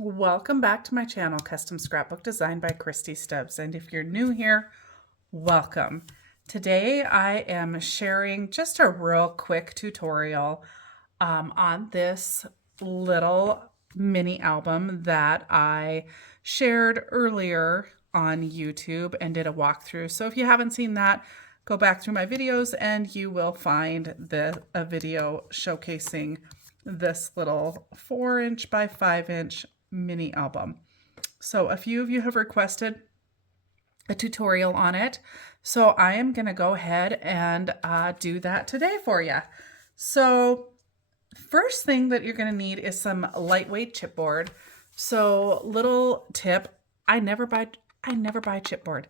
Welcome back to my channel, Custom Scrapbook Design by Christy Stubbs. And if you're new here, welcome. Today I am sharing just a real quick tutorial on this little mini album that I shared earlier on YouTube and did a walkthrough. So if you haven't seen that, go back through my videos and you will find a video showcasing this little 4" by 5" mini album. So a few of you have requested a tutorial on it. So I am going to go ahead and do that today for you. So first thing that you're going to need is some lightweight chipboard. So little tip, I never buy chipboard.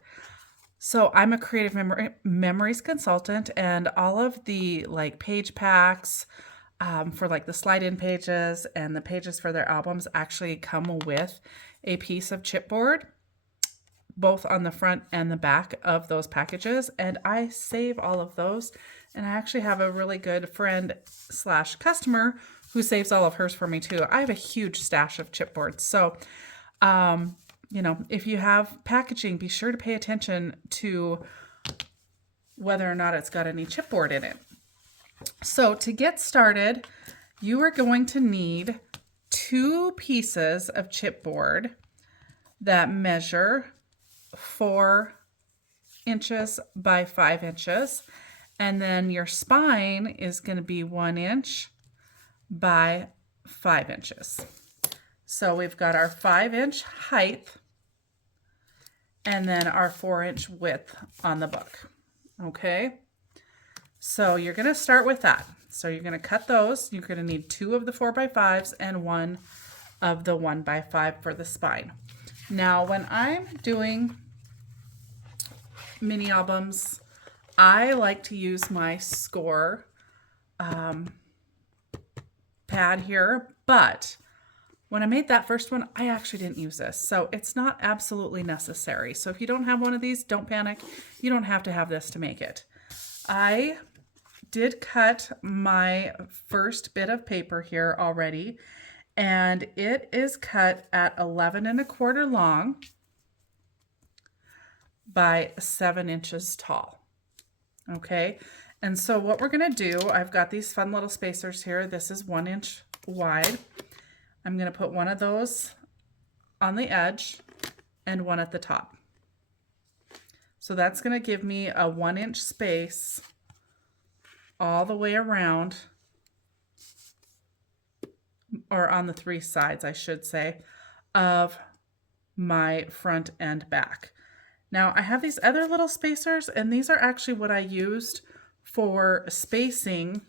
So I'm a creative memories consultant, and all of the page packs for the slide-in pages and the pages for their albums actually come with a piece of chipboard, both on the front and the back of those packages. And I save all of those. And I actually have a really good friend / customer who saves all of hers for me too. I have a huge stash of chipboards. So, if you have packaging, be sure to pay attention to whether or not it's got any chipboard in it. So to get started, you are going to need 2 pieces of chipboard that measure 4" by 5". And then your spine is going to be 1" by 5". So we've got our 5" height and then our 4" width on the book. Okay. So you're going to start with that. So you're going to cut those. You're going to need 2 of the 4x5s and 1 of the 1x5 for the spine. Now, when I'm doing mini albums, I like to use my score pad here, but when I made that first one, I actually didn't use this. So it's not absolutely necessary. So if you don't have one of these, don't panic. You don't have to have this to make it. I did cut my first bit of paper here already, and it is cut at 11 1/4 long by 7 inches tall. Okay, and so what we're going to do, I've got these fun little spacers here. This is 1 inch wide. I'm going to put one of those on the edge and one at the top. So that's going to give me a 1 inch space all the way around, or on the 3 sides, I should say, of my front and back. Now I have these other little spacers, and these are actually what I used for spacing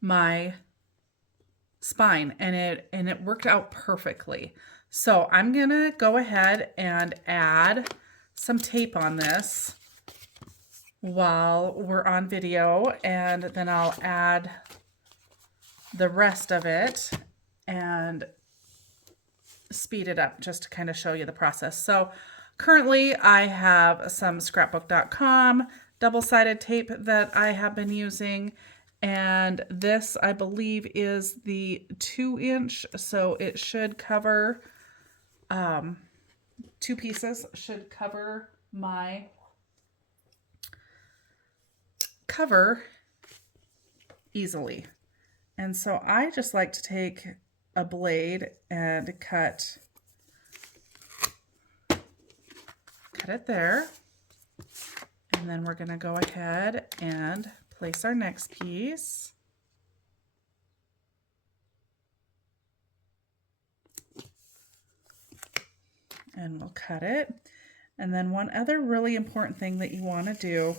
my spine, and it worked out perfectly. So I'm gonna go ahead and add some tape on this while we're on video, and then I'll add the rest of it and speed it up just to kind of show you the process. So currently I have some scrapbook.com double-sided tape that I have been using, and this I believe is the 2 inch, so it should cover 2 pieces should cover my cover easily. And so I just like to take a blade and cut it there. And then we're going to go ahead and place our next piece. And we'll cut it. And then one other really important thing that you want to do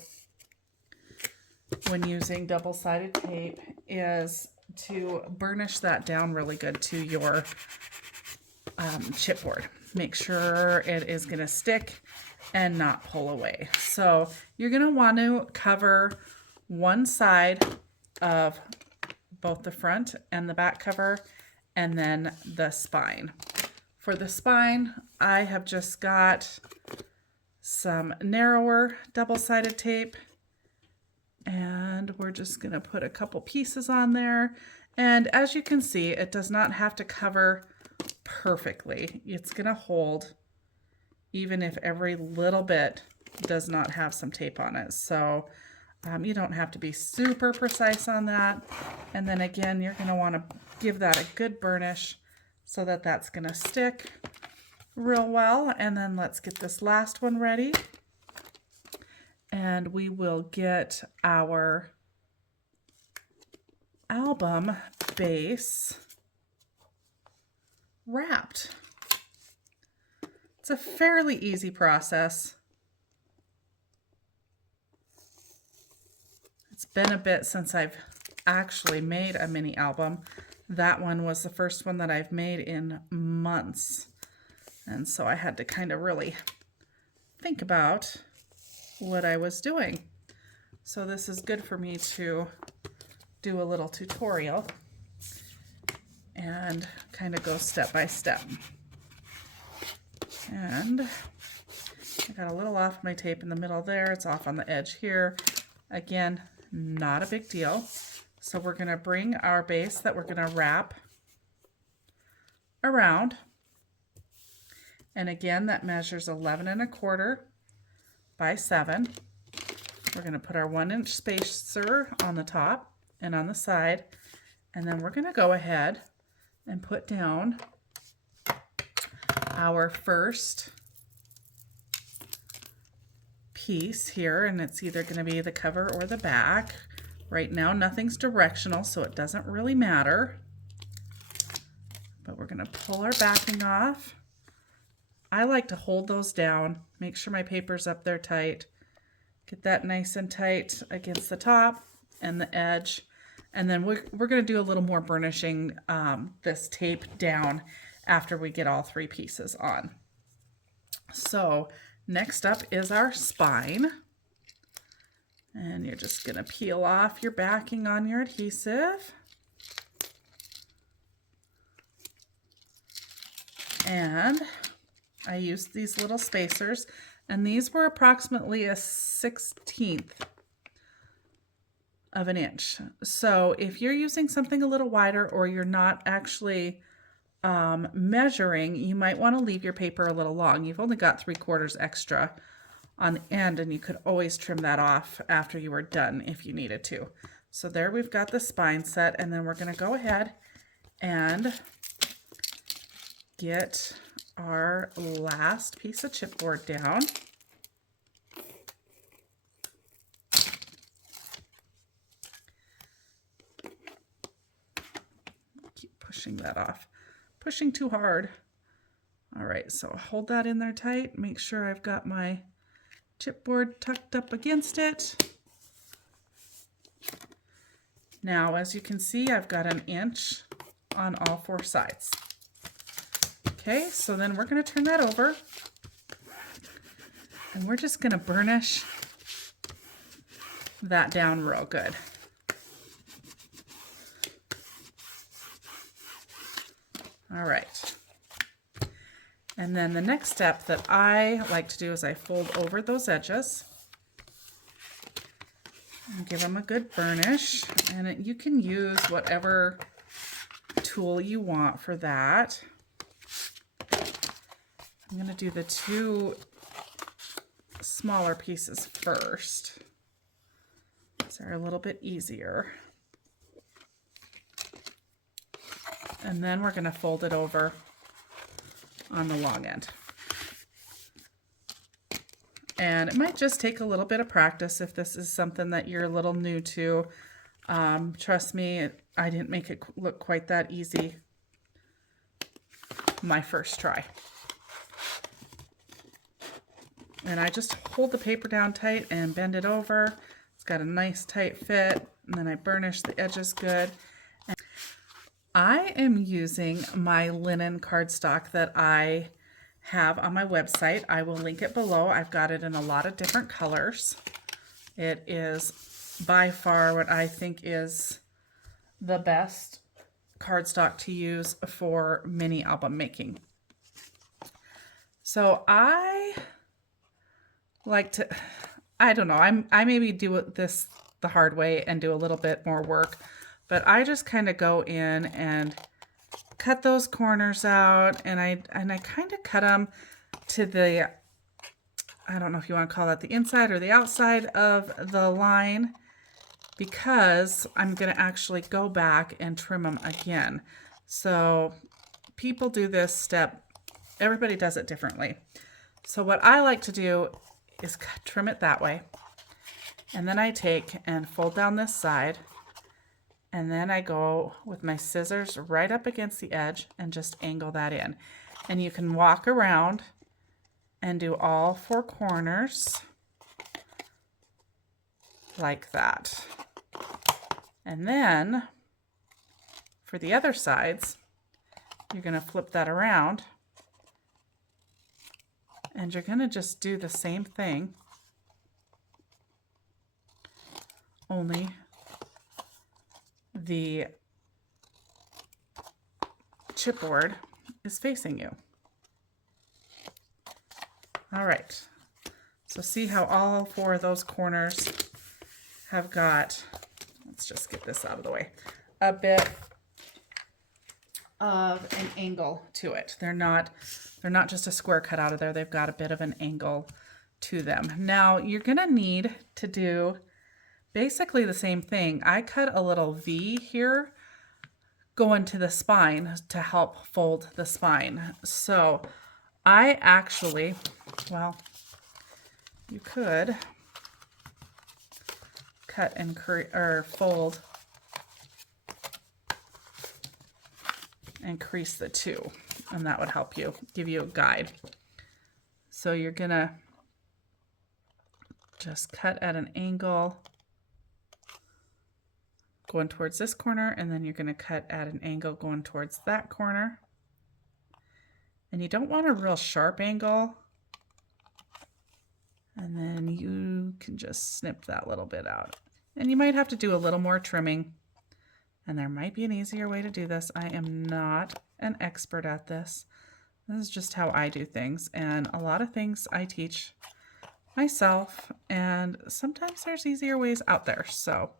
when using double-sided tape is to burnish that down really good to your chipboard. Make sure it is going to stick and not pull away. So you're going to want to cover one side of both the front and the back cover, and then the spine. For the spine, I have just got some narrower double-sided tape, and we're just going to put a couple pieces on there. And as you can see, it does not have to cover perfectly. It's going to hold even if every little bit does not have some tape on it. So you don't have to be super precise on that. And then again, you're going to want to give that a good burnish so that that's going to stick real well. And then let's get this last one ready. And we will get our album base wrapped. It's a fairly easy process. It's been a bit since I've actually made a mini album. That one was the first one that I've made in months. And so I had to kind of really think about what I was doing. So this is good for me to do a little tutorial and kind of go step by step. And I got a little off my tape in the middle there. It's off on the edge here. Again, not a big deal. So we're going to bring our base that we're going to wrap around. And again, that measures 11 1/4 by 7. We're going to put our 1-inch spacer on the top and on the side. And then we're going to go ahead and put down our first piece here, and it's either going to be the cover or the back. Right now nothing's directional, so it doesn't really matter, but we're going to pull our backing off. I like to hold those down, make sure my paper's up there tight, get that nice and tight against the top and the edge, and then we're going to do a little more burnishing this tape down after we get all 3 pieces on. So next up is our spine. And you're just going to peel off your backing on your adhesive. And I used these little spacers, and these were approximately a 1/16 of an inch. So if you're using something a little wider or you're not actually measuring, you might want to leave your paper a little long. You've only got 3/4 extra on the end, and you could always trim that off after you were done if you needed to. So there we've got the spine set, and then we're going to go ahead and get our last piece of chipboard down. Keep pushing that off. Pushing too hard. All right, so hold that in there tight. Make sure I've got my chipboard tucked up against it. Now, as you can see, I've got 1 inch on all 4 sides. Okay, so then we're going to turn that over, and we're just going to burnish that down real good. All right. And then the next step that I like to do is I fold over those edges and give them a good burnish. And you can use whatever tool you want for that. I'm going to do the 2 smaller pieces first. These are a little bit easier. And then we're going to fold it over on the long end. And it might just take a little bit of practice if this is something that you're a little new to. Trust me, I didn't make it look quite that easy my first try. And I just hold the paper down tight and bend it over. It's got a nice tight fit, and then I burnish the edges good. And I am using my linen cardstock that I have on my website. I will link it below. I've got it in a lot of different colors. It is by far what I think is the best cardstock to use for mini album making. So I like to, I don't know, I maybe do this the hard way and do a little bit more work, But I just kind of go in and cut those corners out, and I kind of cut them to the, I don't know if you want to call that the inside or the outside of the line, because I'm going to actually go back and trim them again. So people do this step, everybody does it differently. So what I like to do is trim it that way. And then I take and fold down this side, and then I go with my scissors right up against the edge and just angle that in. And you can walk around and do all 4 corners like that. And then for the other sides, you're going to flip that around, and you're going to just do the same thing, only the chipboard is facing you. All right, so see how all 4 of those corners have got, let's just get this out of the way, a bit of an angle to it. They're not just a square cut out of there. They've got a bit of an angle to them. Now you're gonna need to do basically the same thing. I cut a little V here going to the spine to help fold the spine. So I actually, you could cut and fold and crease the 2, and that would help you, give you a guide. So you're gonna just cut at an angle going towards this corner, and then you're gonna cut at an angle going towards that corner. And you don't want a real sharp angle. And then you can just snip that little bit out. And you might have to do a little more trimming. And there might be an easier way to do this. I am not an expert at this. This is just how I do things. And a lot of things I teach myself. And sometimes there's easier ways out there. So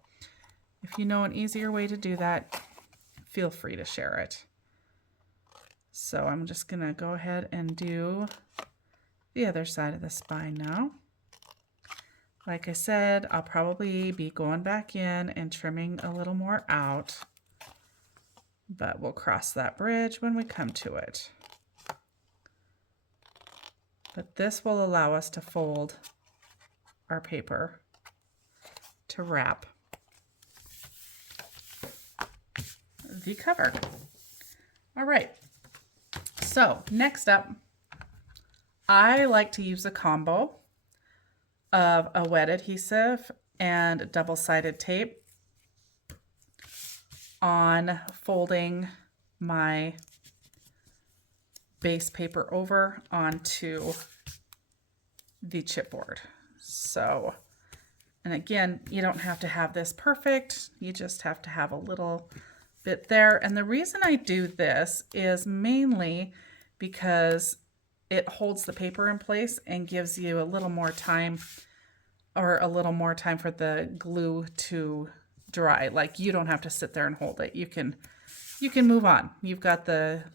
if you know an easier way to do that, feel free to share it. So I'm just going to go ahead and do the other side of the spine now. Like I said, I'll probably be going back in and trimming a little more out, but we'll cross that bridge when we come to it. But this will allow us to fold our paper to wrap the cover. All right. So next up, I like to use a combo of a wet adhesive and double-sided tape on folding my base paper over onto the chipboard. So, and again, you don't have to have this perfect, you just have to have a little bit there. And the reason I do this is mainly because it holds the paper in place and gives you a little more time, or a little more time for the glue to dry. Like, you don't have to sit there and hold it. You can move on. You've got the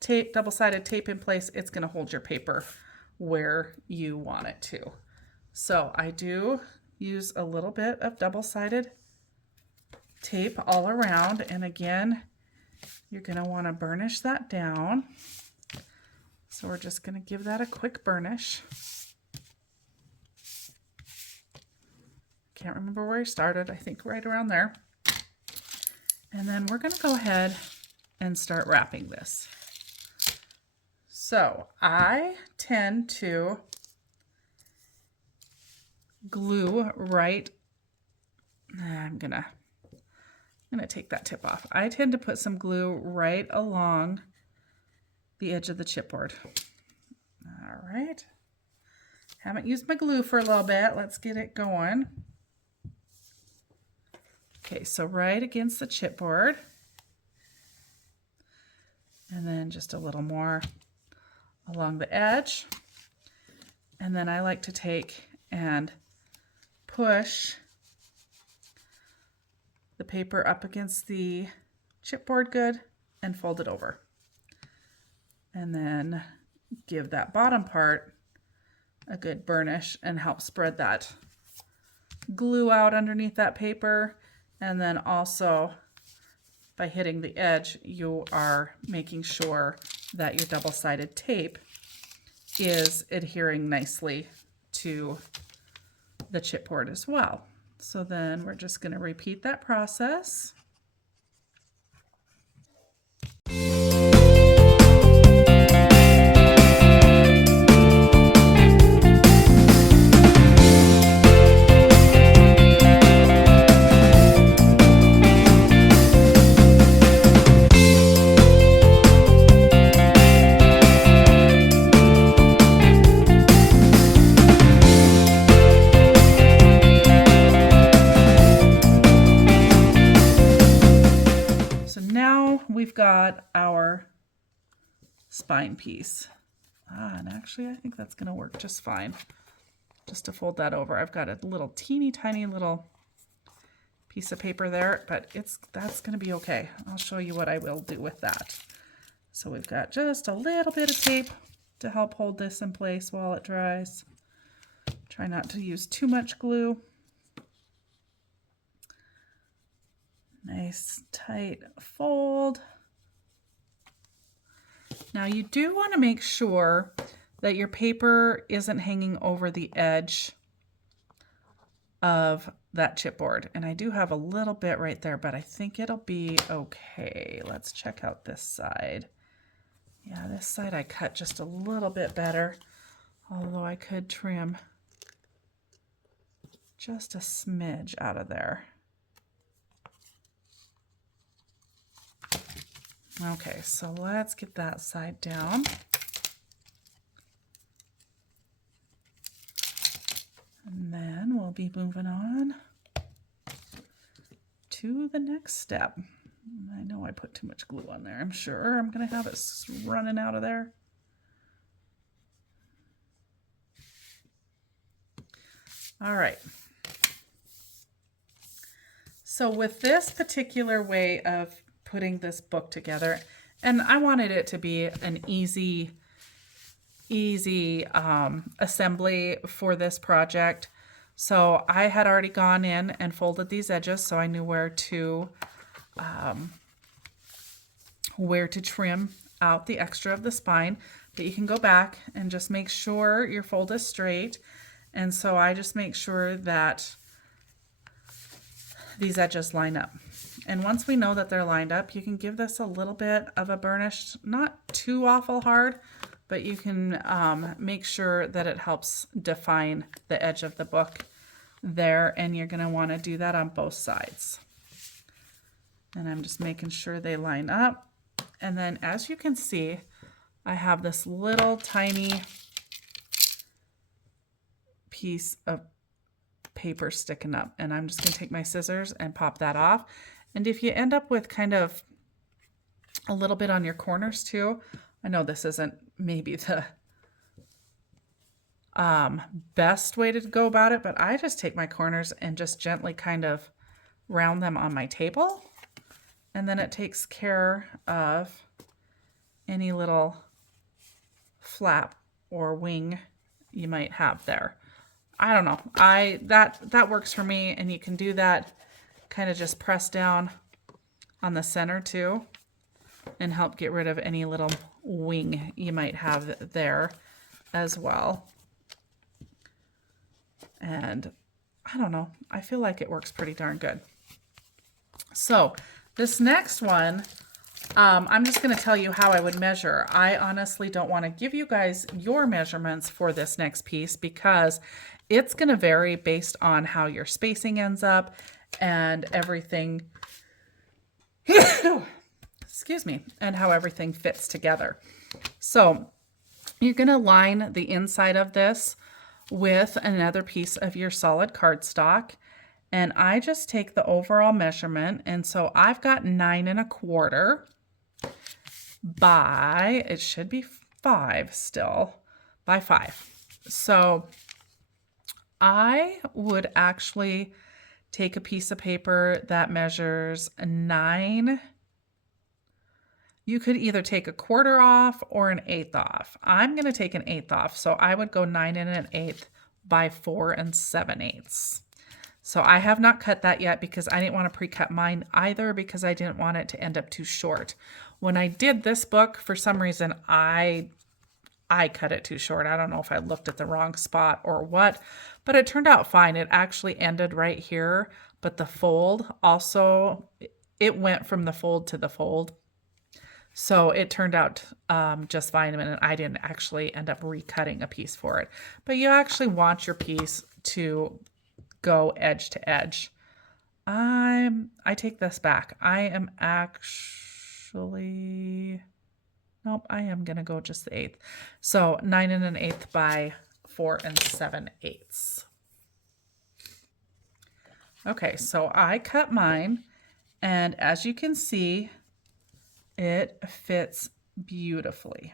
tape, double-sided tape in place. It's going to hold your paper where you want it to. So I do use a little bit of double-sided tape all around, and again, you're going to want to burnish that down. So we're just going to give that a quick burnish. Can't remember where I started. I think right around there. And then we're going to go ahead and start wrapping this. So I tend to glue right, I'm gonna take that tip off. I tend to put some glue right along the edge of the chipboard. All right. Haven't used my glue for a little bit. Let's get it going. Okay, so right against the chipboard. And then just a little more along the edge. And then I like to take and push the paper up against the chipboard good and fold it over. And then give that bottom part a good burnish and help spread that glue out underneath that paper. And then also by hitting the edge, you are making sure that your double-sided tape is adhering nicely to the chipboard as well. So then we're just going to repeat that process. We've got our spine piece. And actually I think that's going to work just fine. Just to fold that over. I've got a little teeny tiny little piece of paper there, but that's going to be okay. I'll show you what I will do with that. So we've got just a little bit of tape to help hold this in place while it dries. Try not to use too much glue. Nice tight fold. Now you do want to make sure that your paper isn't hanging over the edge of that chipboard. And I do have a little bit right there, but I think it'll be okay. Let's check out this side. Yeah, this side I cut just a little bit better, although I could trim just a smidge out of there. Okay, so let's get that side down. And then we'll be moving on to the next step. I know I put too much glue on there. I'm sure I'm going to have it running out of there. All right. So with this particular way of putting this book together, and I wanted it to be an easy assembly for this project. So I had already gone in and folded these edges, so I knew where to trim out the extra of the spine. But you can go back and just make sure your fold is straight. And so I just make sure that these edges line up. And once we know that they're lined up, you can give this a little bit of a burnish, not too awful hard, but you can make sure that it helps define the edge of the book there. And you're going to want to do that on both sides. And I'm just making sure they line up. And then as you can see, I have this little tiny piece of paper sticking up, and I'm just going to take my scissors and pop that off. And if you end up with kind of a little bit on your corners too, I know this isn't maybe the best way to go about it, but I just take my corners and just gently kind of round them on my table, and then it takes care of any little flap or wing you might have there. I don't know. That works for me, and you can do that, kind of just press down on the center too and help get rid of any little wing you might have there as well. And I don't know, I feel like it works pretty darn good. So this next one, I'm just going to tell you how I would measure. I honestly don't want to give you guys your measurements for this next piece because it's going to vary based on how your spacing ends up and everything, excuse me, and how everything fits together. So you're going to line the inside of this with another piece of your solid cardstock. And I just take the overall measurement. And so I've got 9 1/4 by, it should be 5 still, by 5. So I would actually take a piece of paper that measures 9. You could either take a 1/4 off or an 1/8 off. I'm going to take an 1/8 off, so I would go 9 1/8 by 4 7/8. So I have not cut that yet because I didn't want to pre-cut mine either, because I didn't want it to end up too short. When I did this book, for some reason, I cut it too short. I don't know if I looked at the wrong spot or what, but it turned out fine. It actually ended right here, but the fold also, it went from the fold to the fold. So it turned out just fine, and I didn't actually end up recutting a piece for it. But you actually want your piece to go edge to edge. I take this back. I am actually, nope, I am going to go just the 1/8. So 9 1/8 by 4 7/8. Okay, so I cut mine, and as you can see, it fits beautifully.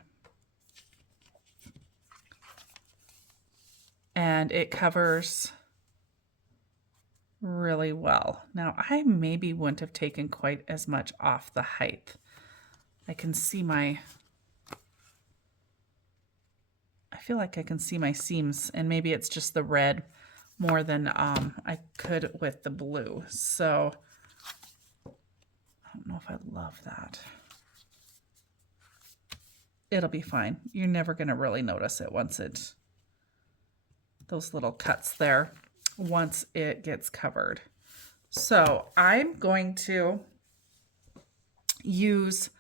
And it covers really well. Now, I maybe wouldn't have taken quite as much off the height. I can see I feel like I can see my seams, and maybe it's just the red more than I could with the blue. So I don't know if I love that. It'll be fine. You're never going to really notice it once those little cuts there, once it gets covered. So I'm going to use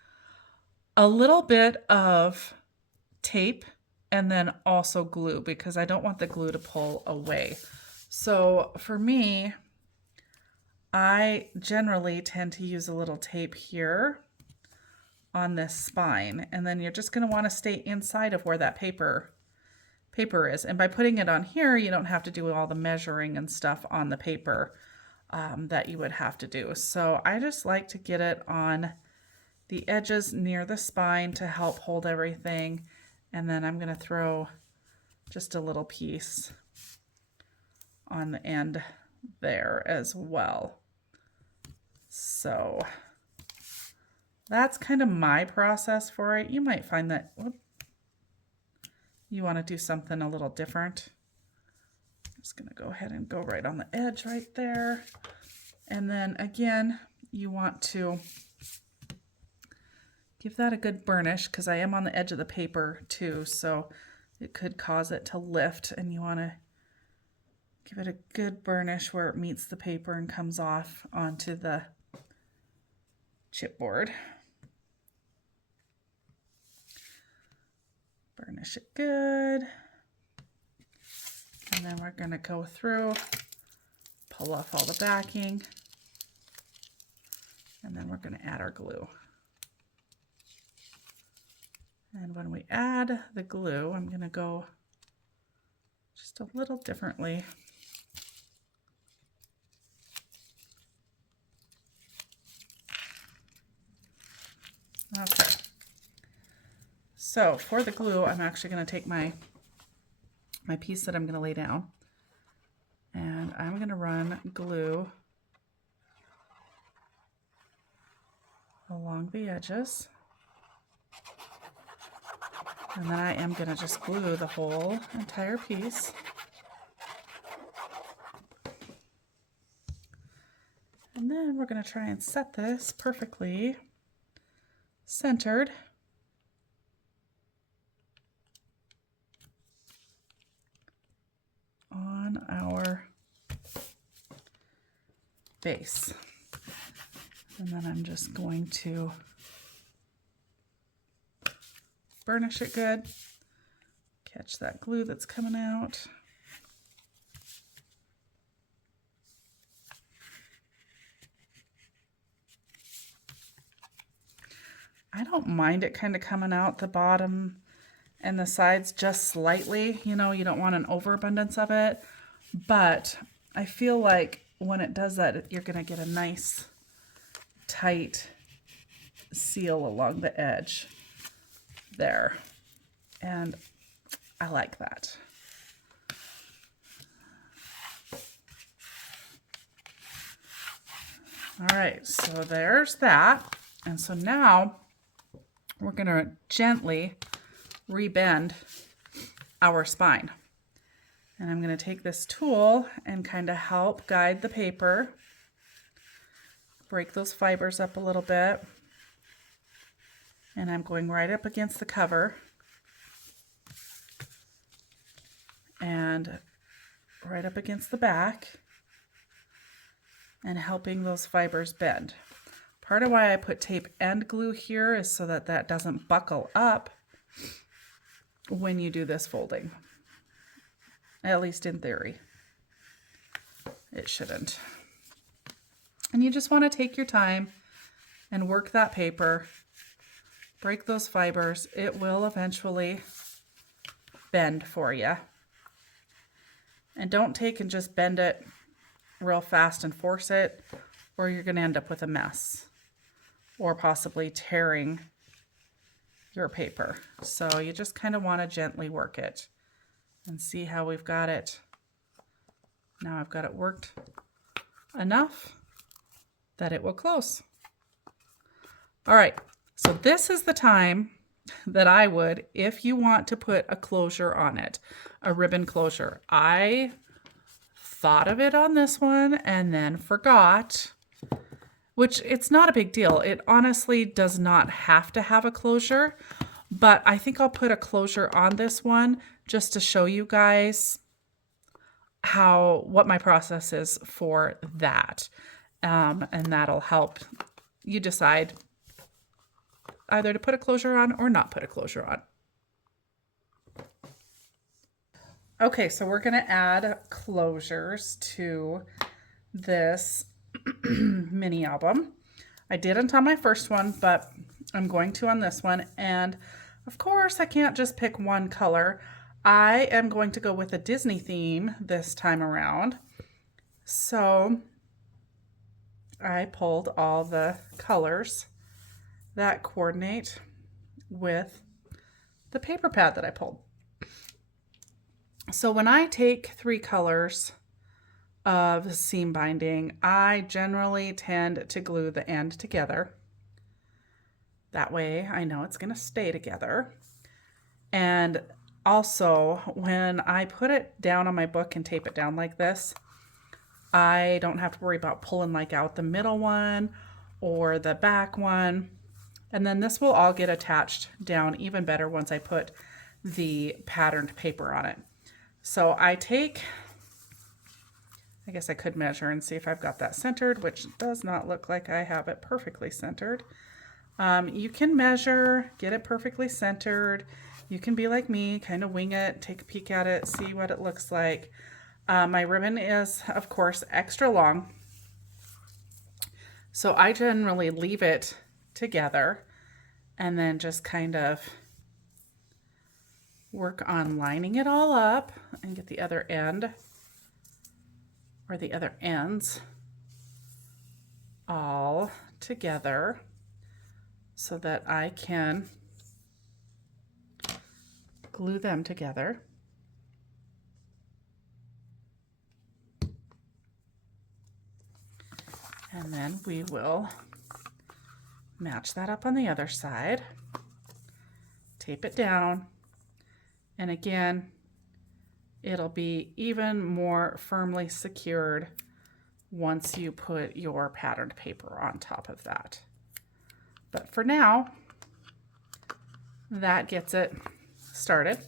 a little bit of tape and then also glue, because I don't want the glue to pull away. So for me, I generally tend to use a little tape here on this spine, and then you're just going to want to stay inside of where that paper is. And by putting it on here, you don't have to do all the measuring and stuff on the paper that you would have to do. So I just like to get it on the edges near the spine to help hold everything. And then I'm going to throw just a little piece on the end there as well. So that's kind of my process for it. You might find that you want to do something a little different. I'm just going to go ahead and go right on the edge right there. And then again, you want to give that a good burnish, because I am on the edge of the paper too, so it could cause it to lift, and you want to give it a good burnish where it meets the paper and comes off onto the chipboard. Burnish it good. And then we're going to go through, pull off all the backing, and then we're going to add our glue. And when we add the glue, I'm going to go just a little differently. Okay. So for the glue, I'm actually going to take my piece that I'm going to lay down, and I'm going to run glue along the edges. And then I am going to just glue the whole entire piece. And then we're going to try and set this perfectly centered. On our base. And then I'm just going to burnish it good, catch that glue that's coming out. I don't mind it kind of coming out the bottom and the sides just slightly. You know, you don't want an overabundance of it, but I feel like when it does that, you're going to get a nice tight seal along the edge there, and I like that. All right, so there's that. And so now we're going to gently rebend our spine. And I'm going to take this tool and kind of help guide the paper. Break those fibers up a little bit. And I'm going right up against the cover and right up against the back and helping those fibers bend. Part of why I put tape and glue here is so that that doesn't buckle up when you do this folding. At least in theory. It shouldn't. And you just want to take your time and work that paper. Break those fibers. It will eventually bend for you. And don't take and just bend it real fast and force it, or you're going to end up with a mess or possibly tearing your paper. So you just kind of want to gently work it and see how we've got it. Now I've got it worked enough that it will close. All right, so this is the time that I would, if you want to put a closure on it, a ribbon closure. I thought of it on this one and then forgot, which it's not a big deal. It honestly does not have to have a closure, but I think I'll put a closure on this one just to show you guys what my process is for that. And that'll help you decide either to put a closure on or not put a closure on. Okay, so we're going to add closures to this mini album. I didn't on my first one, but I'm going to on this one. And of course, I can't just pick one color. I am going to go with a Disney theme this time around. So I pulled all the colors that coordinate with the paper pad that I pulled. So when I take 3 colors of seam binding, I generally tend to glue the end together. That way I know it's going to stay together. And also when I put it down on my book and tape it down like this, I don't have to worry about pulling like out the middle one or the back one. And then this will all get attached down even better once I put the patterned paper on it. So I guess I could measure and see if I've got that centered, which does not look like I have it perfectly centered. You can measure, get it perfectly centered. You can be like me, kind of wing it, take a peek at it, see what it looks like. My ribbon is, of course, extra long. So I generally leave it together and then just kind of work on lining it all up and get the other end or the other ends all together so that I can glue them together. And then we will match that up on the other side, tape it down, and again, it'll be even more firmly secured once you put your patterned paper on top of that. But for now, that gets it started.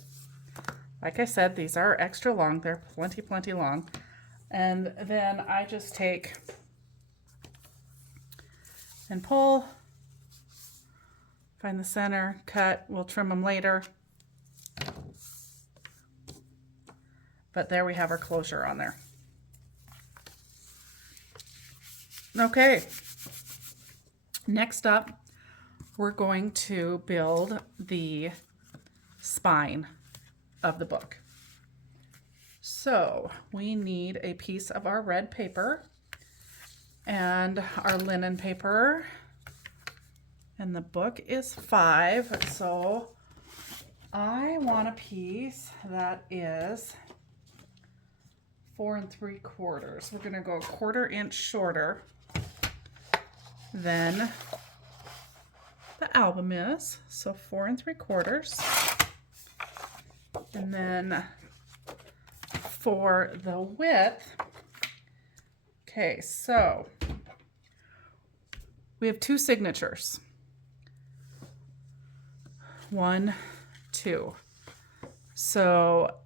Like I said, these are extra long. They're plenty long. And then I just take and pull, find the center, cut, we'll trim them later. But there we have our closure on there. Okay, next up, we're going to build the spine of the book. So we need a piece of our red paper and our linen paper, and the book is 5, so I want a piece that is 4 3/4. We're going to go 1/4 inch shorter than the album is. So 4 3/4. And then for the width, okay, so we have 2 signatures. 1, 2. So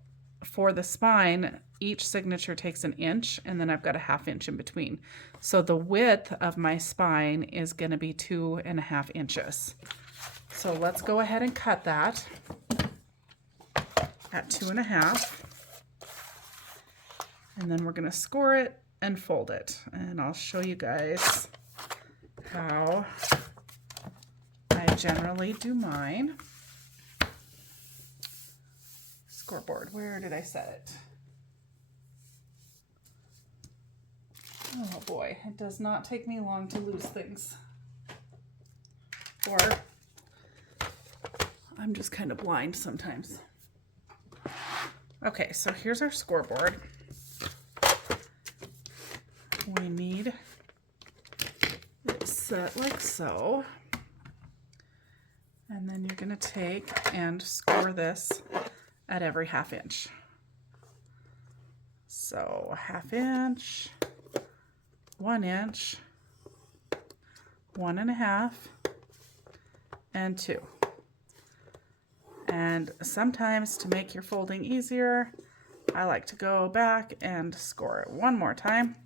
for the spine, each signature takes 1 inch, and then I've got a 1/2 inch in between. So the width of my spine is going to be 2.5 inches. So let's go ahead and cut that at 2.5. And then we're going to score it and fold it. And I'll show you guys how I generally do mine. Scoreboard, where did I set it? Oh boy, it does not take me long to lose things. Or I'm just kind of blind sometimes. Okay, so here's our scoreboard. We need it set like so. And then you're going to take and score this at every 1/2 inch. So 1/2 inch, 1 inch, 1.5, and 2. And sometimes to make your folding easier, I like to go back and score it one more time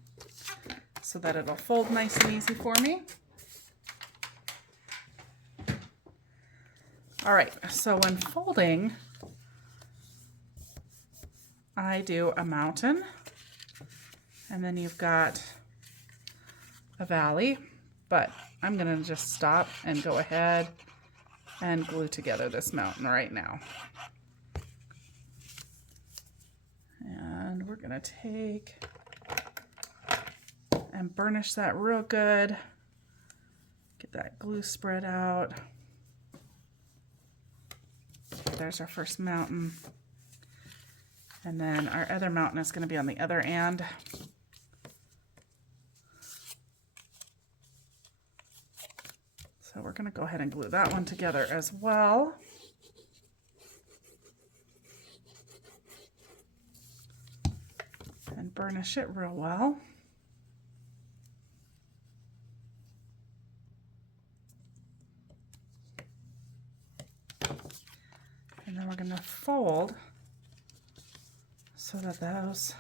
so that it'll fold nice and easy for me. All right, so when folding, I do a mountain, and then you've got a valley, but I'm gonna just stop and go ahead and glue together this mountain right now. And we're gonna take and burnish that real good. Get that glue spread out. There's our first mountain. And then our other mountain is going to be on the other end. So we're going to go ahead and glue that one together as well. And burnish it real well. And then we're going to fold so that those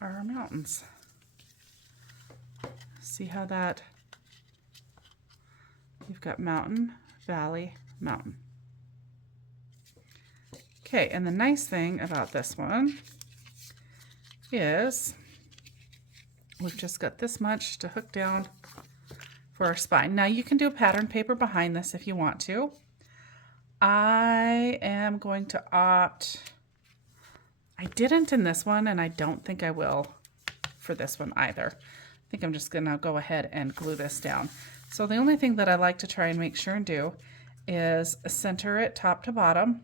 are our mountains. See how that, you've got mountain, valley, mountain. Okay, and the nice thing about this one is we've just got this much to hook down for our spine. Now you can do pattern paper behind this if you want to. I am going to opt, I didn't in this one, and I don't think I will for this one either. I think I'm just gonna go ahead and glue this down. So the only thing that I like to try and make sure and do is center it top to bottom,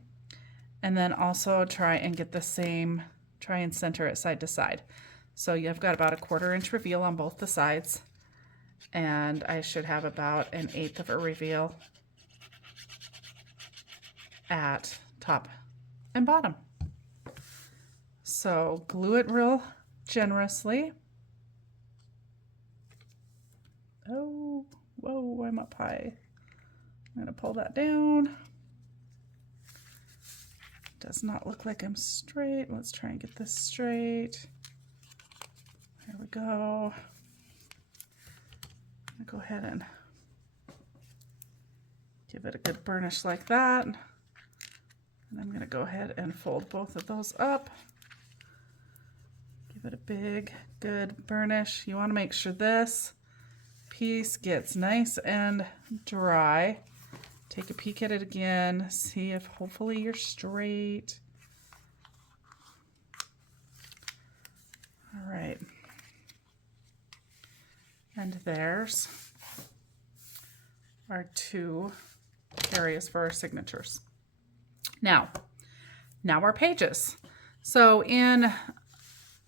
and then also try and get the same, try and center it side to side. So you've got about a 1/4 inch reveal on both the sides, and I should have about 1/8 of a reveal at top and bottom. So glue it real generously. Oh, whoa, I'm up high. I'm gonna pull that down. Does not look like I'm straight. Let's try and get this straight. There we go. I'm gonna go ahead and give it a good burnish like that. And I'm gonna go ahead and fold both of those up. Give it a big, good burnish. You wanna make sure this piece gets nice and dry. Take a peek at it again. See if hopefully you're straight. All right. And there's our 2 areas for our signatures. Now our pages. So in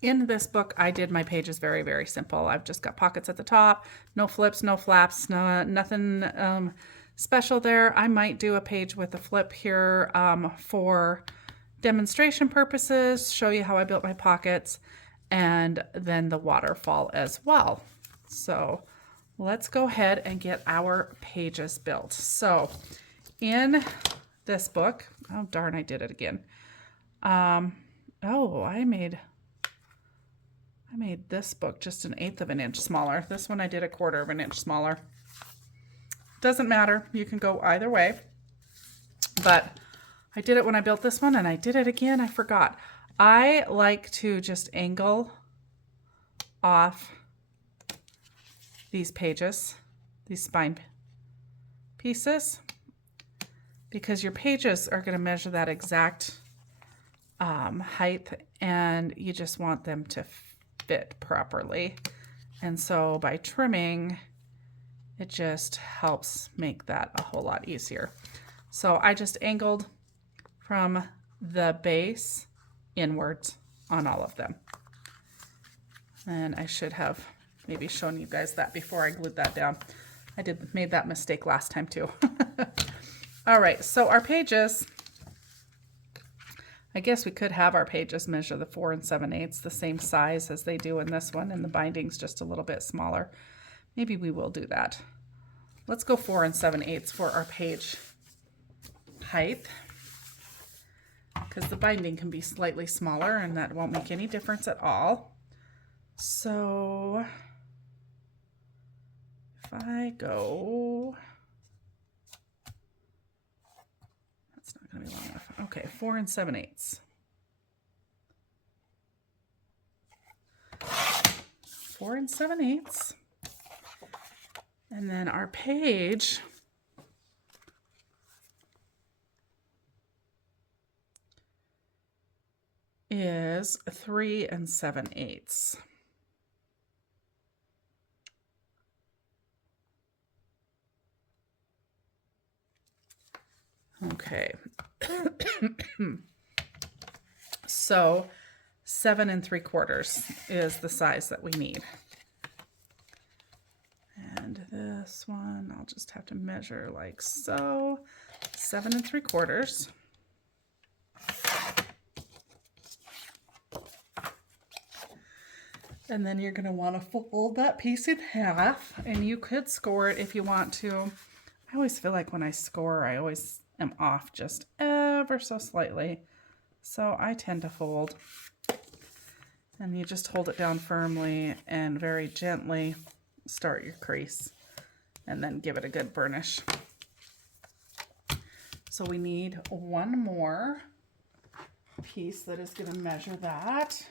In this book, I did my pages very, very simple. I've just got pockets at the top, no flips, no flaps, nothing special there. I might do a page with a flip here for demonstration purposes, show you how I built my pockets, and then the waterfall as well. So let's go ahead and get our pages built. So in this book, oh darn, I did it again. Oh, I made this book just 1/8 of an inch smaller. This one I did 1/4 of an inch smaller. Doesn't matter. You can go either way. But I did it when I built this one, and I did it again. I forgot. I like to just angle off these pages, these spine pieces, because your pages are going to measure that exact height, and you just want them to fit properly. And so by trimming, it just helps make that a whole lot easier. So I just angled from the base inwards on all of them. And I should have maybe shown you guys that before I glued that down. I made that mistake last time too. All right, so our pages, I guess we could have our pages measure the 4 7/8, the same size as they do in this one, and the binding's just a little bit smaller. Maybe we will do that. Let's go 4 7/8 for our page height, because the binding can be slightly smaller and that won't make any difference at all. So if I go, that's not going to be long enough. Okay, 4 7/8. 4 7/8. And then our page is 3 7/8. Okay. So 7 3/4 is the size that we need. And this one, I'll just have to measure like so. 7 3/4. And then you're going to want to fold that piece in half, and you could score it if you want to. I always feel like when I score, I always am off just ever so slightly. So I tend to fold. And you just hold it down firmly and very gently start your crease, and then give it a good burnish. So we need one more piece that is going to measure that.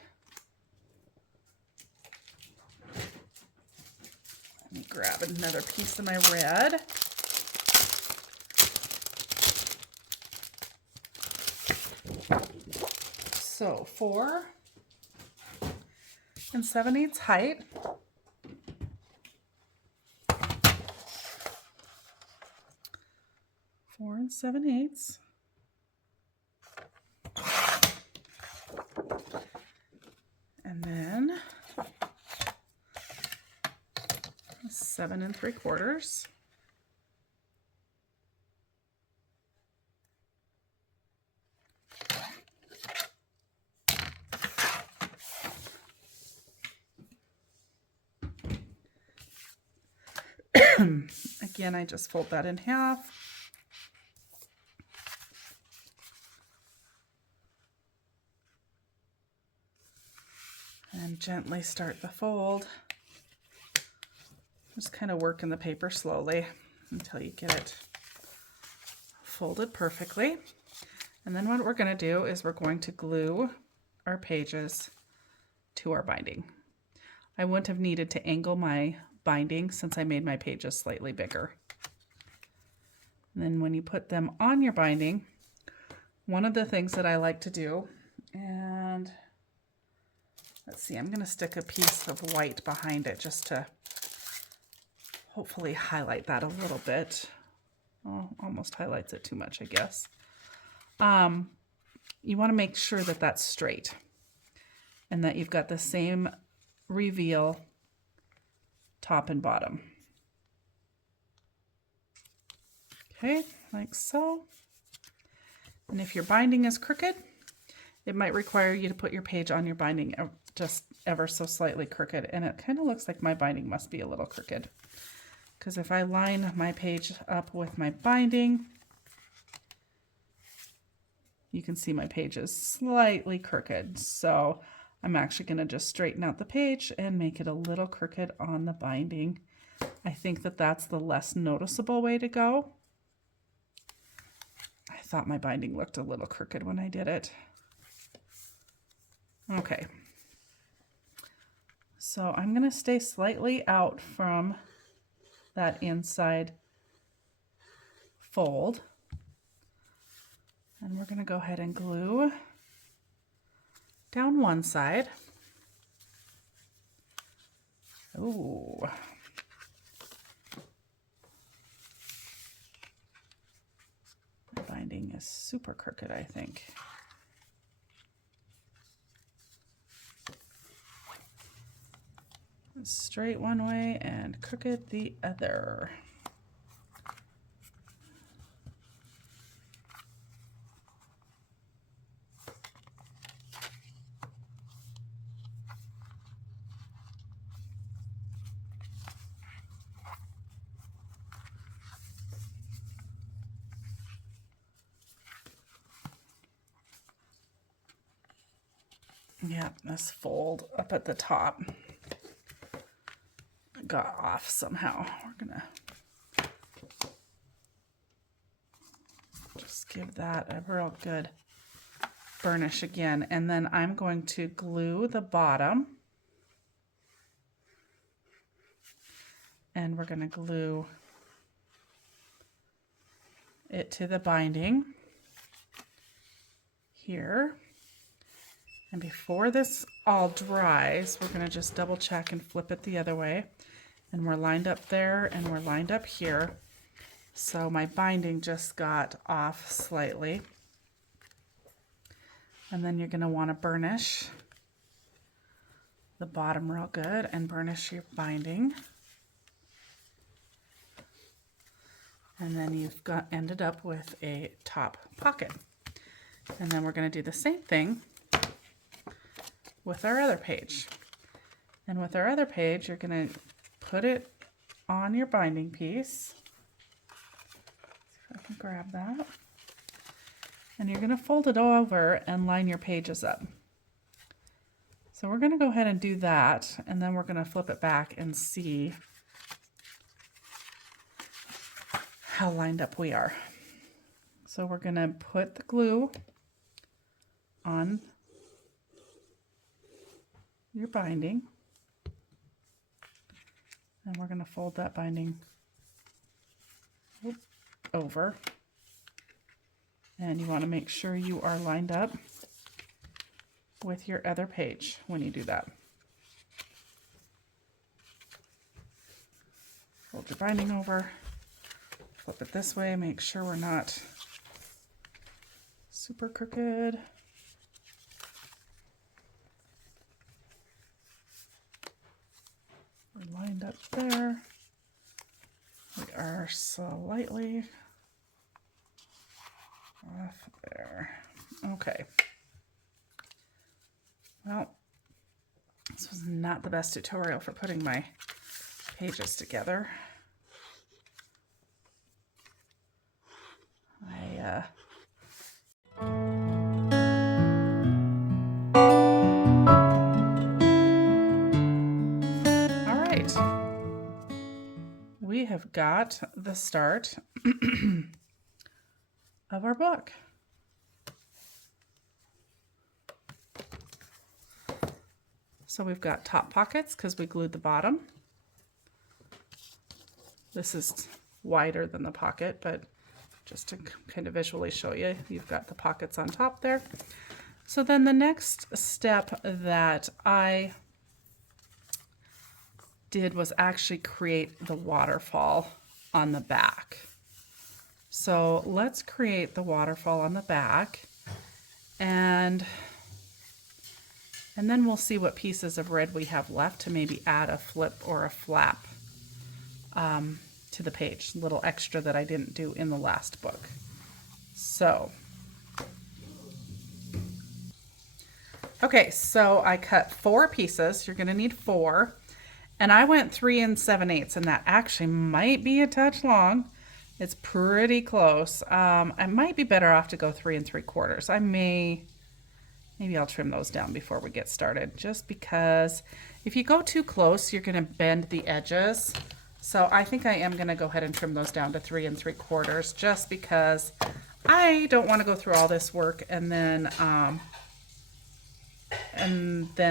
Let me grab another piece of my red. So 4 7/8 height. Four 7/8. And then 7 3/4. Again, I just fold that in half. And gently start the fold. Just kind of work in the paper slowly until you get it folded perfectly. And then what we're going to do is we're going to glue our pages to our binding. I wouldn't have needed to angle my binding since I made my pages slightly bigger. And then when you put them on your binding, one of the things that I like to do, and let's see, I'm going to stick a piece of white behind it just to hopefully highlight that a little bit. Oh, almost highlights it too much, I guess. You want to make sure that that's straight. and that you've got the same reveal top and bottom. Okay, like so. And if your binding is crooked, it might require you to put your page on your binding just ever so slightly crooked. And it kind of looks like my binding must be a little crooked, because if I line my page up with my binding, you can see my page is slightly crooked. So I'm actually going to just straighten out the page and make it a little crooked on the binding. I think that that's the less noticeable way to go. I thought my binding looked a little crooked when I did it. Okay. So I'm going to stay slightly out from that inside fold. And we're going to go ahead and glue down one side. Ooh. My binding is super crooked, I think. Straight one way and crooked the other. Yeah, this fold up at the top got off somehow. We're gonna just give that a real good burnish again, and then I'm going to glue the bottom, and we're going to glue it to the binding here. And before this all dries, we're going to just double check and flip it the other way. And we're lined up there and we're lined up here. So my binding just got off slightly. And then you're going to want to burnish the bottom real good and burnish your binding. And then you've ended up with a top pocket. And then we're going to do the same thing with our other page. And with our other page, you're going to put it on your binding piece. See if I can grab that. And you're going to fold it over and line your pages up. So we're going to go ahead and do that, and then we're going to flip it back and see how lined up we are. So we're going to put the glue on your binding, and we're going to fold that binding over, and you want to make sure you are lined up with your other page when you do that. Fold your binding over, flip it this way, make sure we're not super crooked. We're lined up there. We are slightly off there. Okay. Well, this was not the best tutorial for putting my pages together. We have got the start of our book. So we've got top pockets because we glued the bottom. This is wider than the pocket, but just to kind of visually show you, you've got the pockets on top there. So then the next step that I did was actually create the waterfall on the back. So let's create the waterfall on the back, and And then we'll see what pieces of red we have left to maybe add a flip or a flap to the page, a little extra that I didn't do in the last book. So, okay, so I cut 4 pieces. You're gonna need 4. And I went 3 7/8, and that actually might be a touch long. It's pretty close. I might be better off to go 3 3/4. Maybe I'll trim those down before we get started, just because if you go too close, you're gonna bend the edges. So I think I am gonna go ahead and trim those down to 3 3/4, just because I don't wanna go through all this work and then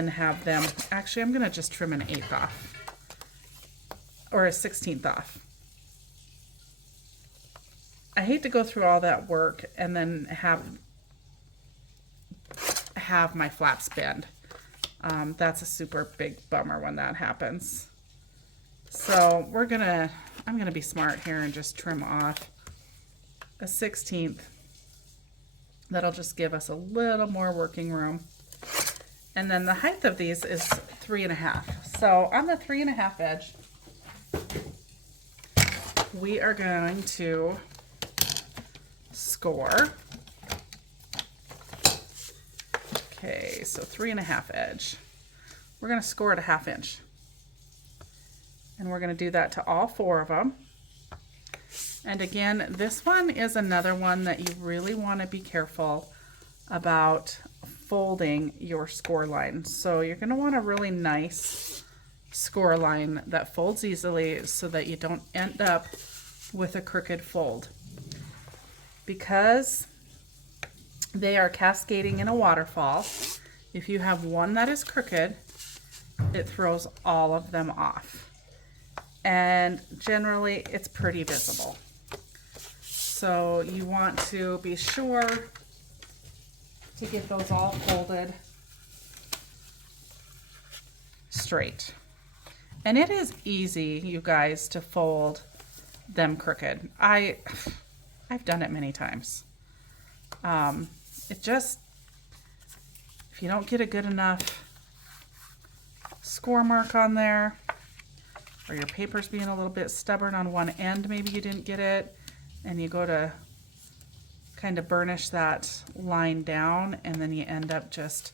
have them, actually I'm gonna just trim an 1/8 off, or a 1/16 off. I hate to go through all that work and then have my flaps bend. That's a super big bummer when that happens. So I'm gonna be smart here and just trim off a 1/16. That'll just give us a little more working room. And then the height of these is 3 1/2. So on the 3 1/2 edge, we are going to score. Okay, so 3 1/2 edge. We're going to score at a 1/2 inch. And we're going to do that to all 4 of them. And again, this one is another one that you really want to be careful about folding your score line. So you're going to want a really nice score line that folds easily so that you don't end up with a crooked fold. Because they are cascading in a waterfall, if you have one that is crooked, it throws all of them off. And generally, it's pretty visible. So you want to be sure to get those all folded straight. And it is easy, you guys, to fold them crooked. I've done it many times. It just, if you don't get a good enough score mark on there, or your paper's being a little bit stubborn on one end, maybe you didn't get it, and you go to kind of burnish that line down, and then you end up just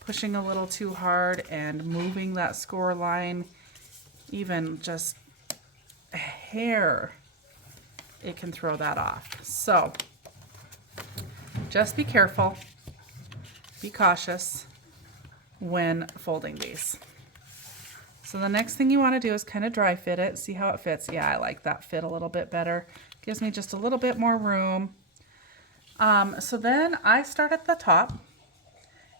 pushing a little too hard and moving that score line even just a hair, it can throw that off. So just be careful, be cautious when folding these. So the next thing you want to do is kind of dry fit it, see how it fits. Yeah, I like that fit a little bit better. Gives me just a little bit more room. So then I start at the top,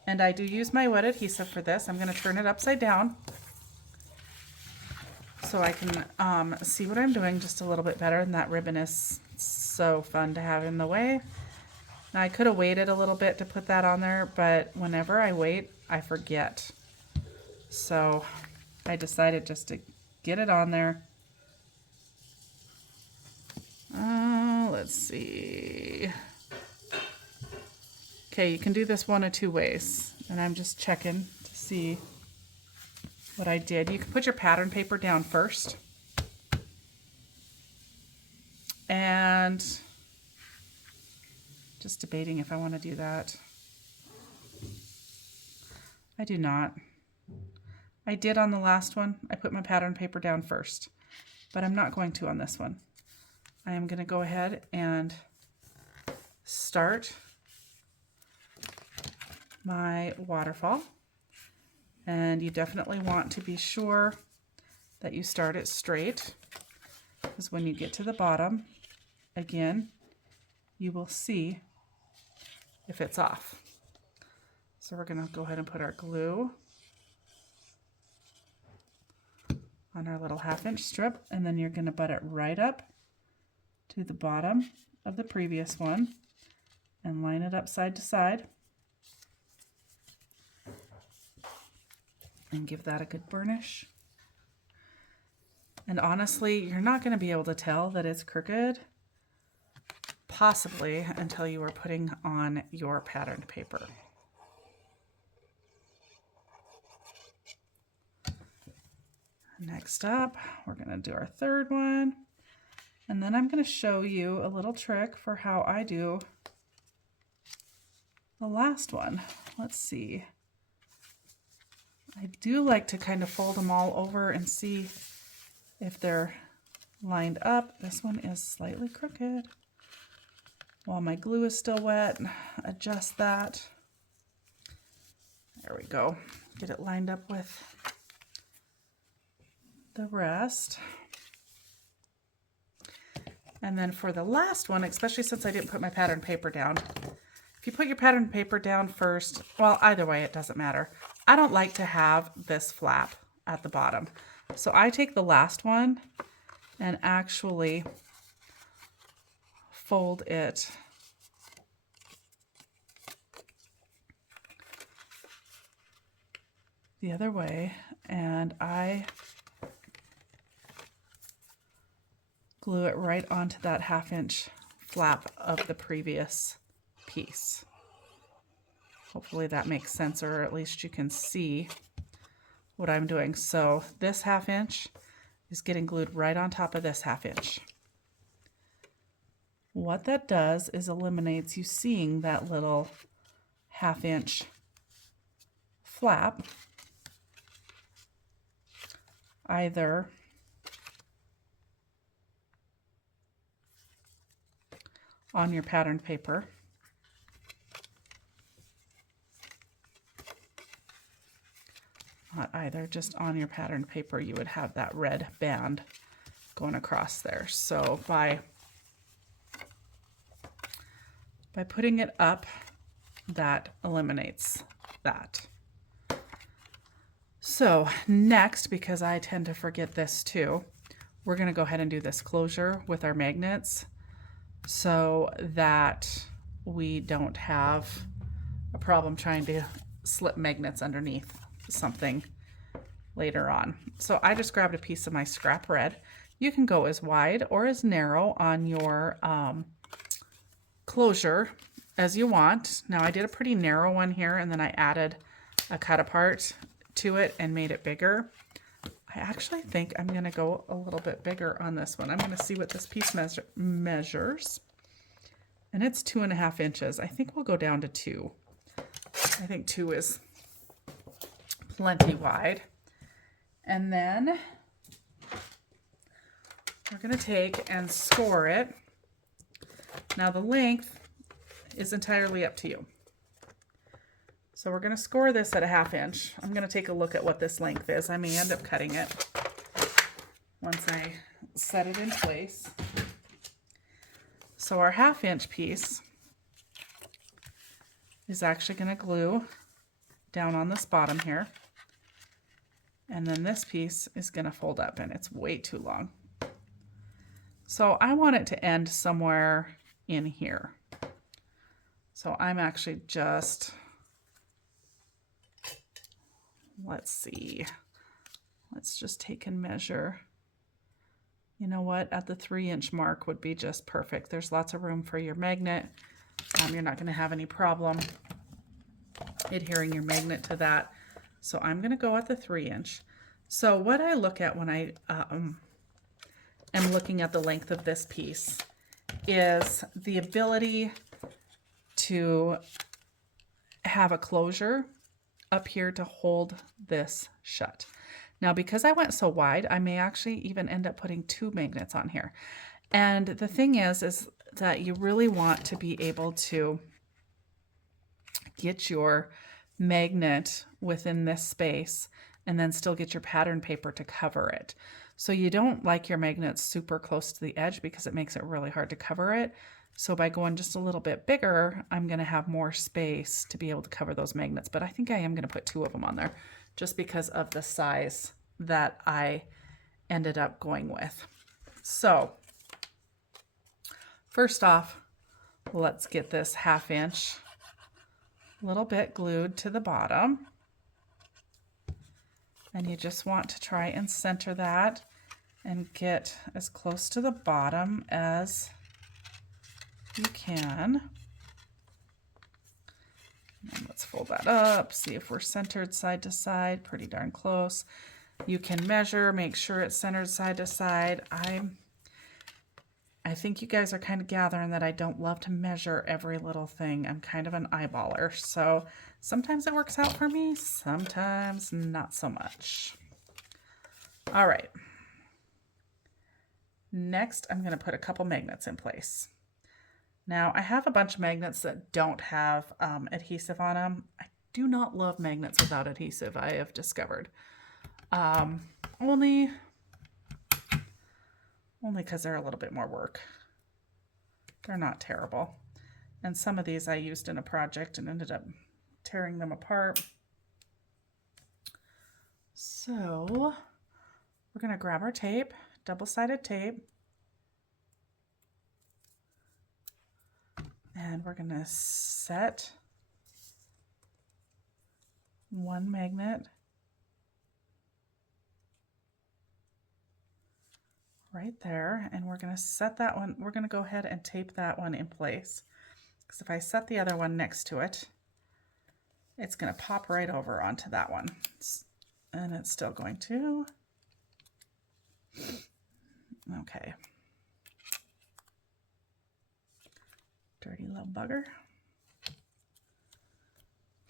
and I do use my wet adhesive for this. I'm going to turn it upside down so I can see what I'm doing just a little bit better. And that ribbon is so fun to have in the way. Now I could have waited a little bit to put that on there, but whenever I wait, I forget. So I decided just to get it on there. Let's see. Okay, you can do this one of 2 ways, and I'm just checking to see what I did. You can put your pattern paper down first, and just debating if I want to do that. I do not. I did on the last one. I put my pattern paper down first, but I'm not going to on this one. I am going to go ahead and start my waterfall. And you definitely want to be sure that you start it straight, because when you get to the bottom, again, you will see if it's off. So we're going to go ahead and put our glue on our little 1/2 inch strip, and then you're going to butt it right up to the bottom of the previous one and line it up side to side and give that a good burnish. And honestly, you're not going to be able to tell that it's crooked, possibly, until you are putting on your patterned paper. Next up, we're going to do our third one. And then I'm going to show you a little trick for how I do the last one. Let's see. I do like to kind of fold them all over and see if they're lined up. This one is slightly crooked. While my glue is still wet, adjust that. There we go. Get it lined up with the rest. And then for the last one, especially since I didn't put my pattern paper down, if you put your pattern paper down first, well, either way, it doesn't matter. I don't like to have this flap at the bottom. So I take the last one and actually fold it the other way, and I glue it right onto that 1/2 inch flap of the previous piece. Hopefully that makes sense, or at least you can see what I'm doing. So this 1/2 inch is getting glued right on top of this 1/2 inch. What that does is eliminates you seeing that little 1/2 inch flap either on your pattern paper just on your pattern paper, you would have that red band going across there. So by putting it up, that eliminates that. So next, because I tend to forget this too, we're going to go ahead and do this closure with our magnets so that we don't have a problem trying to slip magnets underneath something later on. So I just grabbed a piece of my scrap red. You can go as wide or as narrow on your closure as you want. Now I did a pretty narrow one here, and then I added a cut apart to it and made it bigger. I actually think I'm going to go a little bit bigger on this one. I'm going to see what this piece measures, and it's 2.5 inches. I think we'll go down to 2. I think 2 is plenty wide. And then we're going to take and score it. Now the length is entirely up to you. So we're going to score this at a 1/2 inch. I'm going to take a look at what this length is. I may end up cutting it once I set it in place. So our 1/2 inch piece is actually going to glue down on this bottom here. And then this piece is going to fold up, and it's way too long. So I want it to end somewhere in here. So I'm actually just, let's see, let's just take and measure. You know what, at the 3 inch mark would be just perfect. There's lots of room for your magnet. You're not going to have any problem adhering your magnet to that. So I'm going to go at the 3 inch. So what I look at when I am looking at the length of this piece is the ability to have a closure up here to hold this shut. Now, because I went so wide, I may actually even end up putting 2 magnets on here. And the thing is that you really want to be able to get your magnet within this space and then still get your pattern paper to cover it. So you don't like your magnets super close to the edge because it makes it really hard to cover it. So by going just a little bit bigger, I'm going to have more space to be able to cover those magnets. But I think I am going to put 2 of them on there just because of the size that I ended up going with. So first off, let's get this 1/2 inch a little bit glued to the bottom. And you just want to try and center that and get as close to the bottom as you can. And let's fold that up, see if we're centered side to side, pretty darn close. You can measure, make sure it's centered side to side. I think you guys are kind of gathering that I don't love to measure every little thing. I'm kind of an eyeballer. So sometimes it works out for me, sometimes not so much. All right. Next, I'm going to put a couple magnets in place. Now, I have a bunch of magnets that don't have adhesive on them. I do not love magnets without adhesive, I have discovered. Only because they're a little bit more work. They're not terrible. And some of these I used in a project and ended up tearing them apart. So we're going to grab our tape, double-sided tape, and we're going to set one magnet right there, and we're going to set that one, we're going to go ahead and tape that one in place, because if I set the other one next to it, it's going to pop right over onto that one, and it's still going to. Okay. Dirty little bugger.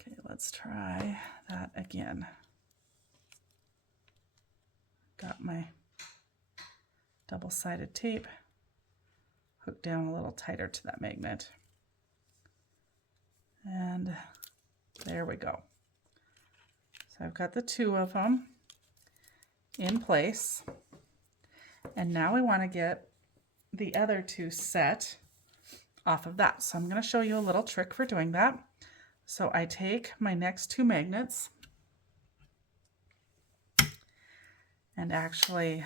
Okay, let's try that again. Got my double-sided tape hooked down a little tighter to that magnet. And there we go. So I've got the two of them in place. And now we want to get the other two set off of that. So I'm going to show you a little trick for doing that. So I take my next two magnets and actually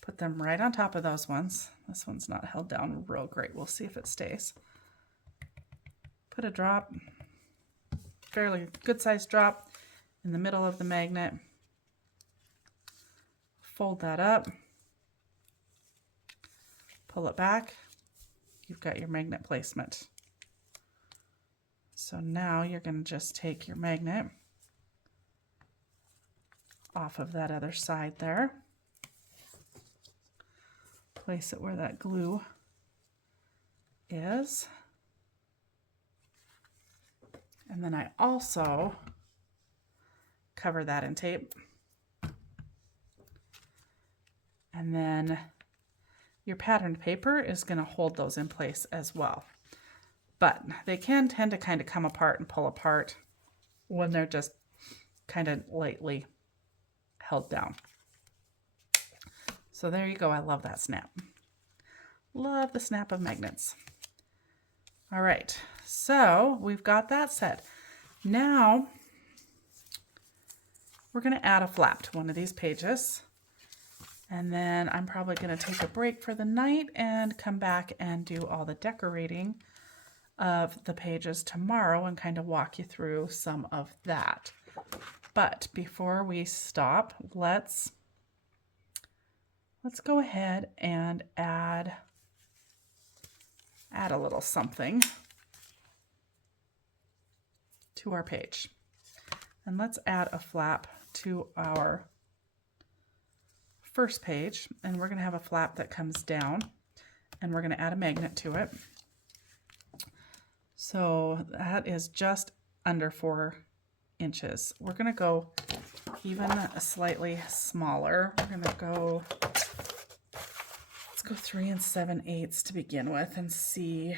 put them right on top of those ones. This one's not held down real great. We'll see if it stays. Put a drop, fairly good sized drop, in the middle of the magnet. Fold that up. Pull it back. You've got your magnet placement. So now you're going to just take your magnet off of that other side there. Place it where that glue is. And then I also cover that in tape. And then your patterned paper is going to hold those in place as well. But they can tend to kind of come apart and pull apart when they're just kind of lightly held down. So there you go. I love that snap. Love the snap of magnets. All right, so we've got that set. Now we're going to add a flap to one of these pages. And then I'm probably going to take a break for the night and come back and do all the decorating of the pages tomorrow and kind of walk you through some of that. But before we stop, let's go ahead and add a little something to our page. And let's add a flap to our first page, and we're going to have a flap that comes down, and we're going to add a magnet to it. So that is just under 4 inches. We're going to go even slightly smaller. We're going to go, let's go 3 7/8 to begin with and see.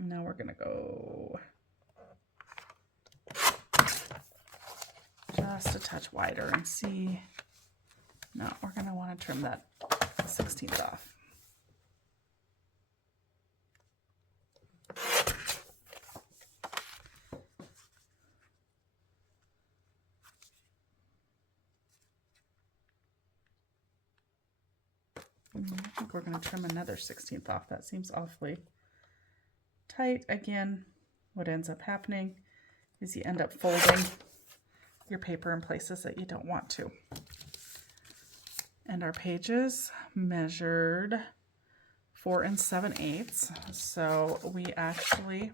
Now we're going to go just a touch wider and see. No, we're going to want to trim that 1/16 off. I think we're going to trim another 1/16 off. That seems awfully tight. Again, what ends up happening is you end up folding your paper in places that you don't want to. And our pages measured 4 7/8. So we actually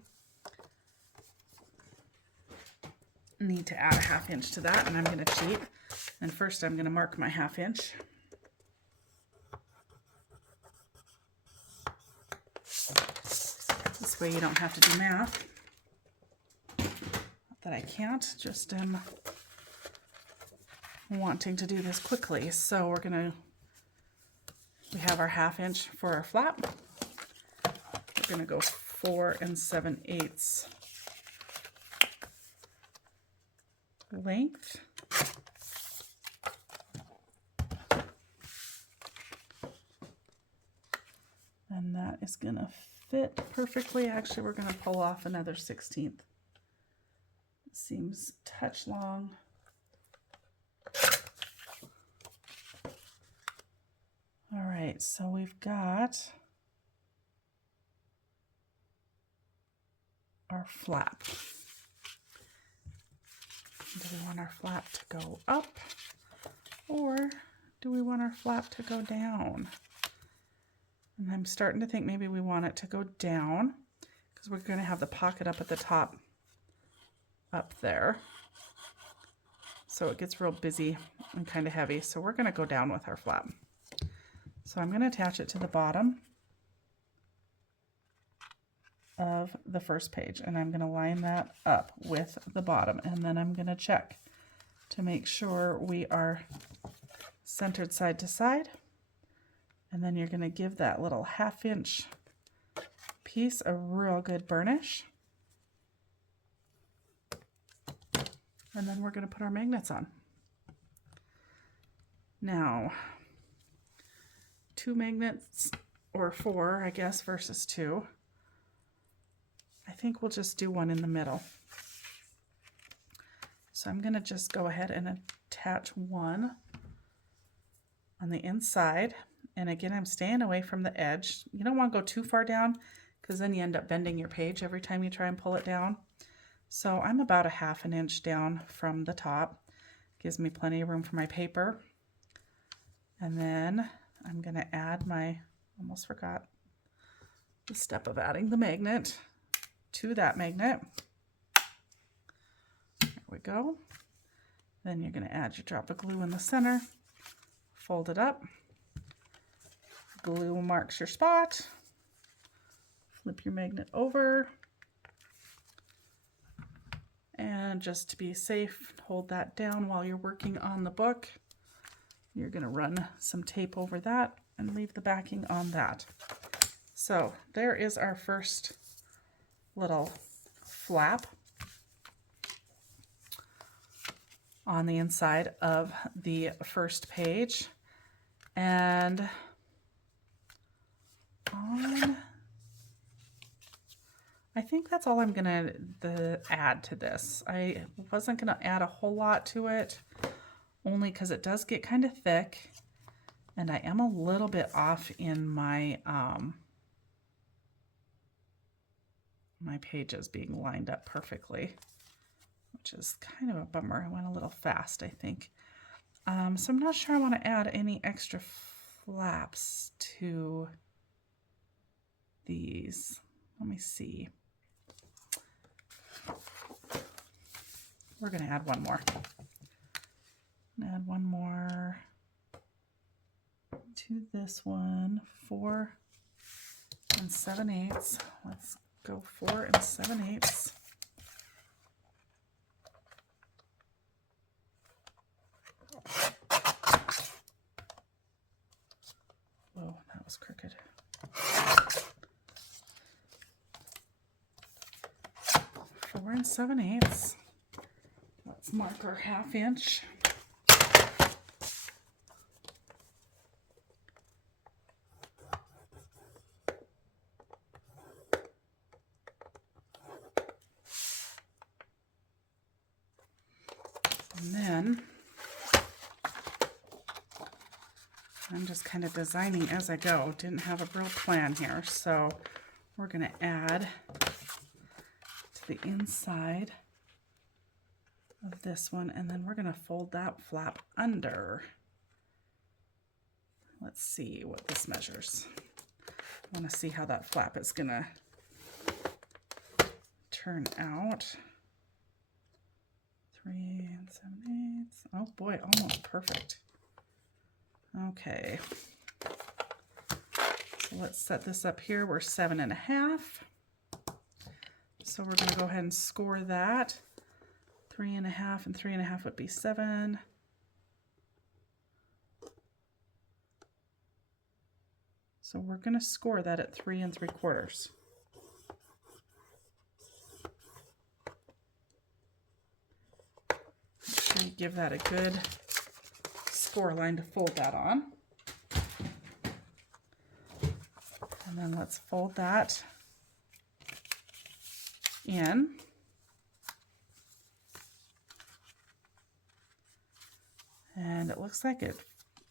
need to add a 1/2 inch to that, and I'm going to cheat. And first I'm going to mark my 1/2 inch. This way you don't have to do math. Not that I can't, just am wanting to do this quickly. So we have our 1/2 inch for our flap. We're going to go 4 7/8 length. And that is going to fit perfectly. Actually, we're going to pull off another 1/16. It seems a touch long. All right, so we've got our flap. Do we want our flap to go up, or do we want our flap to go down? And I'm starting to think maybe we want it to go down, because we're going to have the pocket up at the top up there. So it gets real busy and kind of heavy. So we're going to go down with our flap. So I'm going to attach it to the bottom of the first page, and I'm going to line that up with the bottom, and then I'm going to check to make sure we are centered side to side. And then you're going to give that little 1/2 inch piece a real good burnish. And then we're going to put our magnets on. Now, 2 magnets, or 4, I guess, versus 2. I think we'll just do one in the middle. So I'm going to just go ahead and attach one on the inside. And again, I'm staying away from the edge. You don't want to go too far down, because then you end up bending your page every time you try and pull it down. So I'm about 1/2 inch down from the top. Gives me plenty of room for my paper. And then I'm going to add almost forgot the step of adding the magnet to that magnet. There we go. Then you're going to add your drop of glue in the center, fold it up, glue marks your spot, flip your magnet over, and just to be safe, hold that down while you're working on the book. You're going to run some tape over that and leave the backing on that. So there is our first little flap on the inside of the first page. And I think that's all I'm gonna add to this. I wasn't gonna add a whole lot to it, only because it does get kind of thick, and I am a little bit off in my my pages being lined up perfectly, which is kind of a bummer. I went a little fast, I think. So I'm not sure I want to add any extra flaps to these. Let me see. We're going to add one more. Add one more to this one. 4 7/8. Let's go 4 7/8. Whoa, that was crooked. 4 7/8. Let's mark our 1/2 inch. And then I'm just kind of designing as I go. Didn't have a real plan here. So we're going to add to the inside of this one, and then we're going to fold that flap under. Let's see what this measures. I want to see how that flap is going to turn out. 3 7/8. Oh boy, almost perfect. Okay. So let's set this up here. We're 7.5. So we're going to go ahead and score that. 3.5 and 3.5 would be 7. So we're going to score that at 3 3/4. Make sure you give that a good score line to fold that on. And then let's fold that in. And it looks like it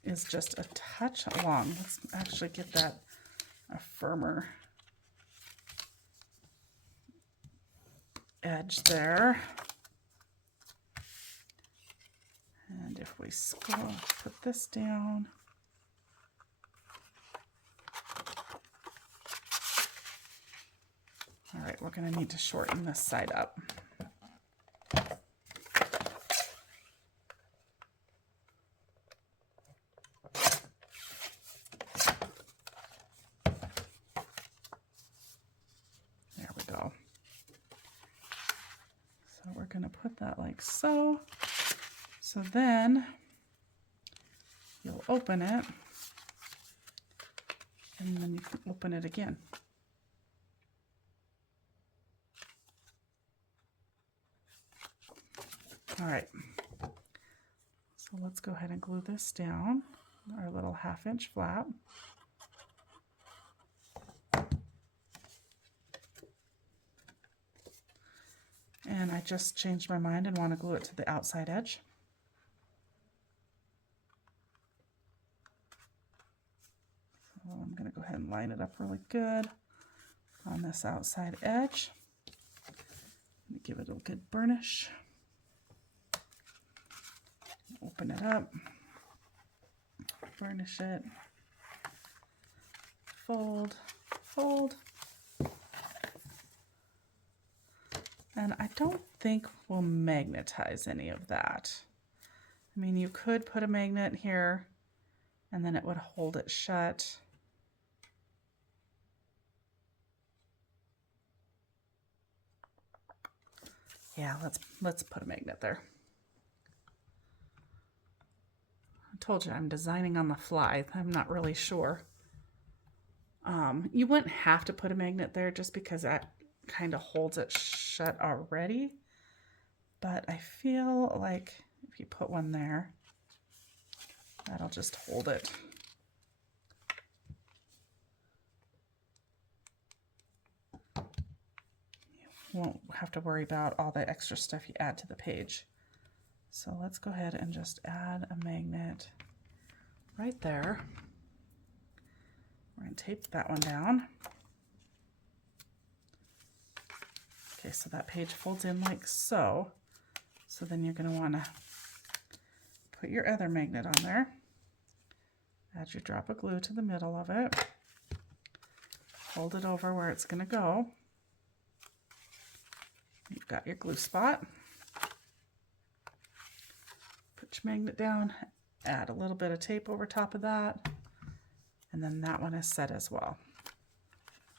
is just a touch long. Let's actually get that a firmer edge there. And if we put this down. All right, we're going to need to shorten this side up. There we go. So we're going to put that like so. So then you'll open it, and then you can open it again. All right, so let's go ahead and glue this down, our little 1/2 inch flap. And I just changed my mind and want to glue it to the outside edge. So I'm going to go ahead and line it up really good on this outside edge. Give it a good burnish. Open it up, burnish it, fold, fold. And I don't think we'll magnetize any of that. I mean, you could put a magnet here and then it would hold it shut. Yeah, let's put a magnet there. Told you I'm designing on the fly. I'm not really sure. You wouldn't have to put a magnet there just because that kind of holds it shut already. But I feel like if you put one there, that'll just hold it. You won't have to worry about all the extra stuff you add to the page. So let's go ahead and just add a magnet right there. We're going to tape that one down. Okay, so that page folds in like so. So then you're going to want to put your other magnet on there. Add your drop of glue to the middle of it. Hold it over where it's going to go. You've got your glue spot. Put your magnet down, add a little bit of tape over top of that, and then that one is set as well.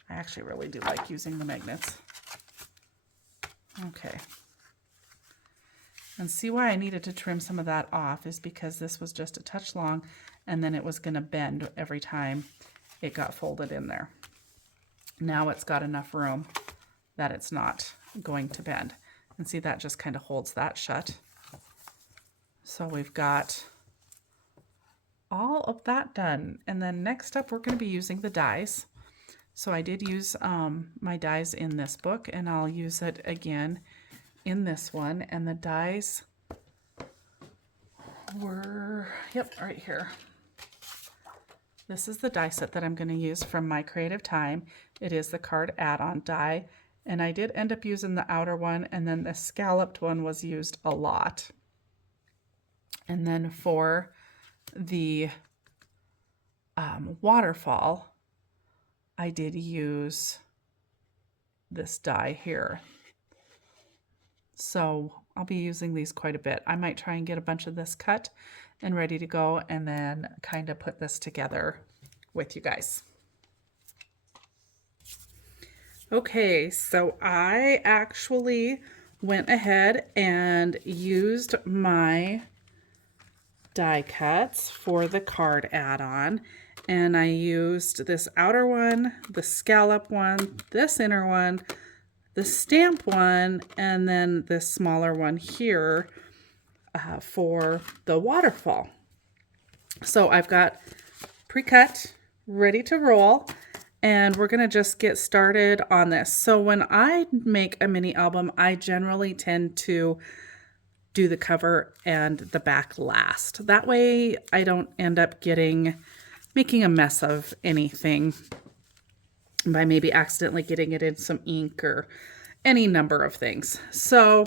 I actually really do like using the magnets. Okay. And see why I needed to trim some of that off is because this was just a touch long and then it was going to bend every time it got folded in there. Now it's got enough room that it's not going to bend. And see, that just kind of holds that shut. So we've got all of that done. And then next up, we're going to be using the dies. So I did use my dies in this book, and I'll use it again in this one. And the dies were, yep, right here. This is the die set that I'm going to use from My Creative Time. It is the card add-on die. And I did end up using the outer one, and then the scalloped one was used a lot. And then for the waterfall, I did use this die here. So I'll be using these quite a bit. I might try and get a bunch of this cut and ready to go, and then kind of put this together with you guys. Okay, so I actually went ahead and used my die cuts for the card add-on, and I used this outer one, the scallop one, this inner one, the stamp one, and then this smaller one here for the waterfall. So I've got pre-cut, ready to roll, and we're gonna just get started on this. So when I make a mini album, I generally tend to do the cover and the back last. That way I don't end up making a mess of anything by maybe accidentally getting it in some ink or any number of things. So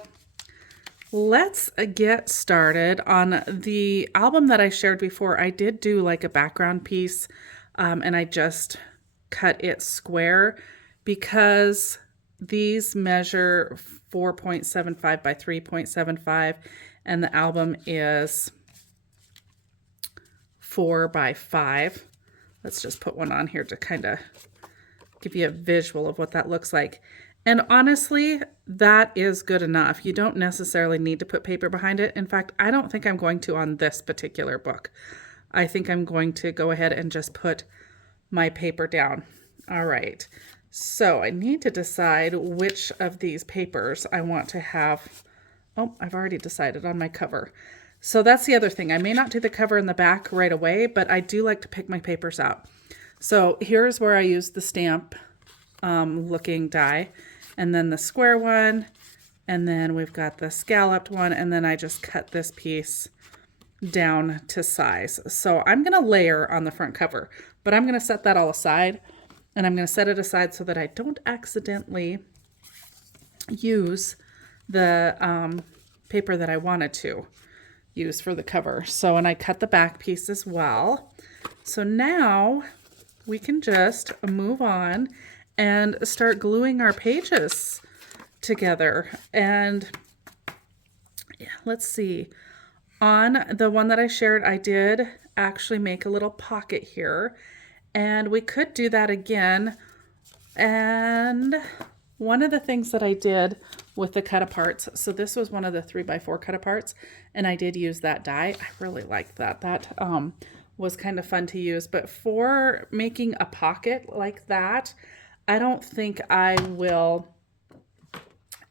let's get started. On the album that I shared before, I did do like a background piece, and I just cut it square because these measure 4.75 by 3.75 and the album is 4 by 5. Let's just put one on here to kind of give you a visual of what that looks like. And honestly, that is good enough. You don't necessarily need to put paper behind it. In fact, I don't think I'm going to on this particular book. I think I'm going to go ahead and just put my paper down. All right, so I need to decide which of these papers I want to have. Oh, I've already decided on my cover. So that's the other thing. I may not do the cover in the back right away, but I do like to pick my papers out. So here's where I use the stamp looking die, and then the square one, and then we've got the scalloped one, and then I just cut this piece down to size. So I'm going to layer on the front cover, but I'm going to set that all aside, and I'm going to set it aside so that I don't accidentally use the paper that I wanted to use for the cover. So, and I cut the back piece as well. So now we can just move on and start gluing our pages together. And yeah, let's see. On the one that I shared, I did actually make a little pocket here, and we could do that again. And one of the things that I did with the cut aparts, so this was one of the 3x4 cut aparts, and I did use that die. I really liked that. That was kind of fun to use. But for making a pocket like that, I don't think I will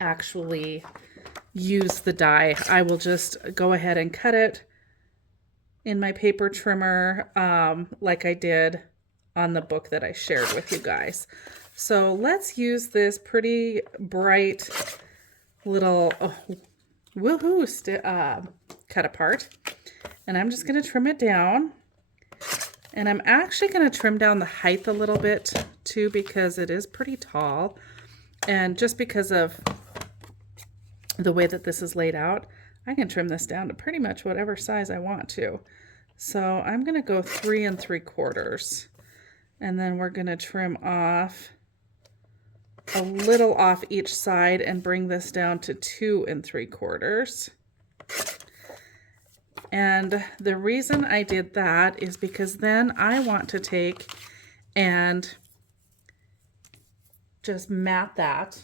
actually use the die. I will just go ahead and cut it in my paper trimmer like I did on the book that I shared with you guys. So let's use this pretty bright little woohoo cut apart, and I'm just going to trim it down. And I'm actually going to trim down the height a little bit too, because it is pretty tall, and just because of the way that this is laid out, I can trim this down to pretty much whatever size I want to. So I'm going to go 3 3/4, and then we're going to trim off a little off each side and bring this down to 2 3/4. And the reason I did that is because then I want to take and just mat that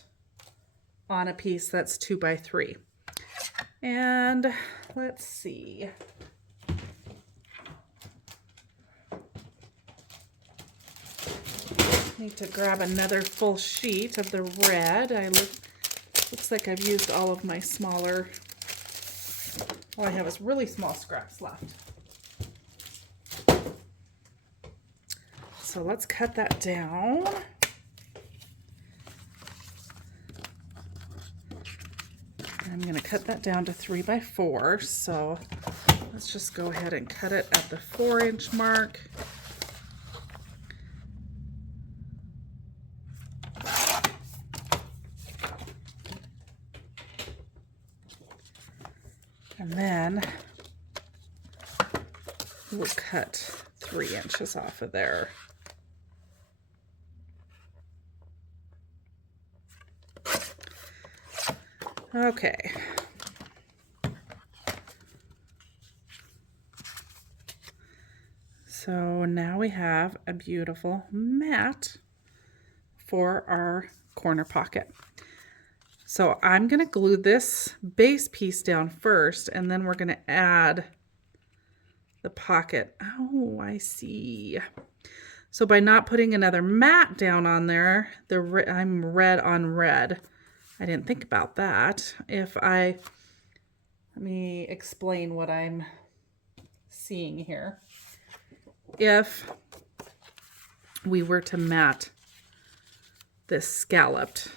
on a piece that's 2x3. And let's see. Need to grab another full sheet of the red. Looks like I've used all of my smaller. All I have is really small scraps left. So let's cut that down. I'm going to cut that down to 3x4. So let's just go ahead and cut it at the 4-inch mark. And then we'll cut 3 inches off of there. Okay, So now we have a beautiful mat for our corner pocket. So I'm going to glue this base piece down first, and then we're going to add the pocket. Oh, I see. So by not putting another mat down on there, I'm red on red. I didn't think about that. Let me explain what I'm seeing here. If we were to mat this scalloped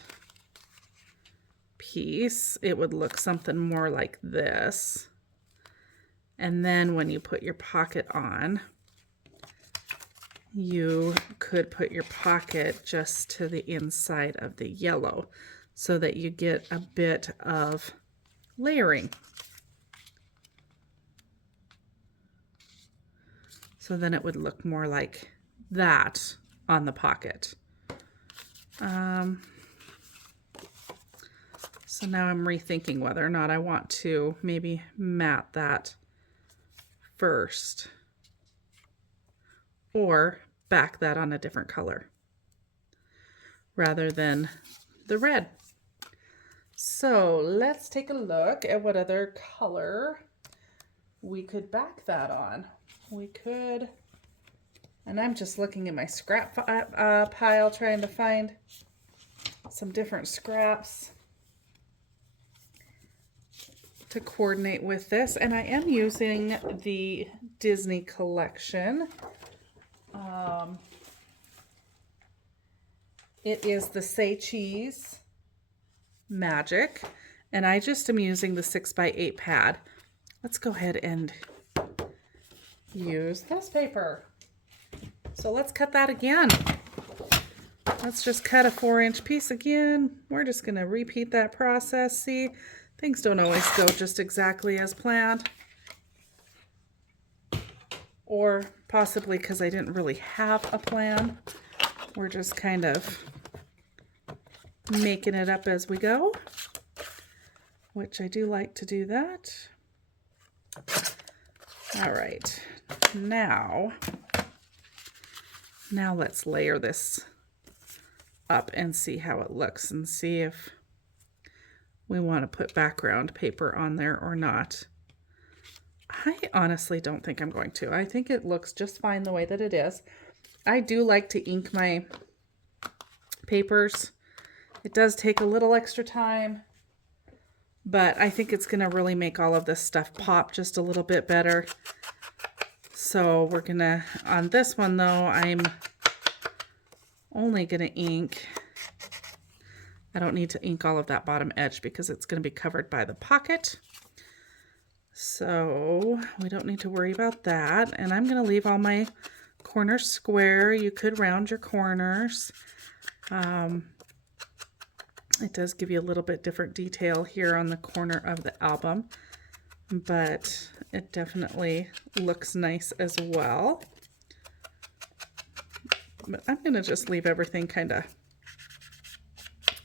piece, it would look something more like this. And then when you put your pocket on, you could put your pocket just to the inside of the yellow so that you get a bit of layering. So then it would look more like that on the pocket. So now I'm rethinking whether or not I want to maybe mat that first or back that on a different color rather than the red. So let's take a look at what other color we could back that on. We could, and I'm just looking at my scrap pile trying to find some different scraps to coordinate with this, and I am using the Disney collection. It is the Say Cheese Magic, and I just am using the 6x8 pad. Let's go ahead and use this paper. So let's cut that again. Let's just cut a 4-inch piece again. We're just going to repeat that process. See, things don't always go just exactly as planned. Or possibly because I didn't really have a plan. We're just kind of making it up as we go, which I do like to do that. All right, now let's layer this up and see how it looks and see if we want to put background paper on there or not. I honestly don't think I'm going to. I think it looks just fine the way that it is. I do like to ink my papers. It does take a little extra time, but I think it's going to really make all of this stuff pop just a little bit better. So we're going to, on this one though, I'm only going to ink. I don't need to ink all of that bottom edge because it's going to be covered by the pocket. So we don't need to worry about that. And I'm going to leave all my corners square. You could round your corners. It does give you a little bit different detail here on the corner of the album, but it definitely looks nice as well. But I'm going to just leave everything kind of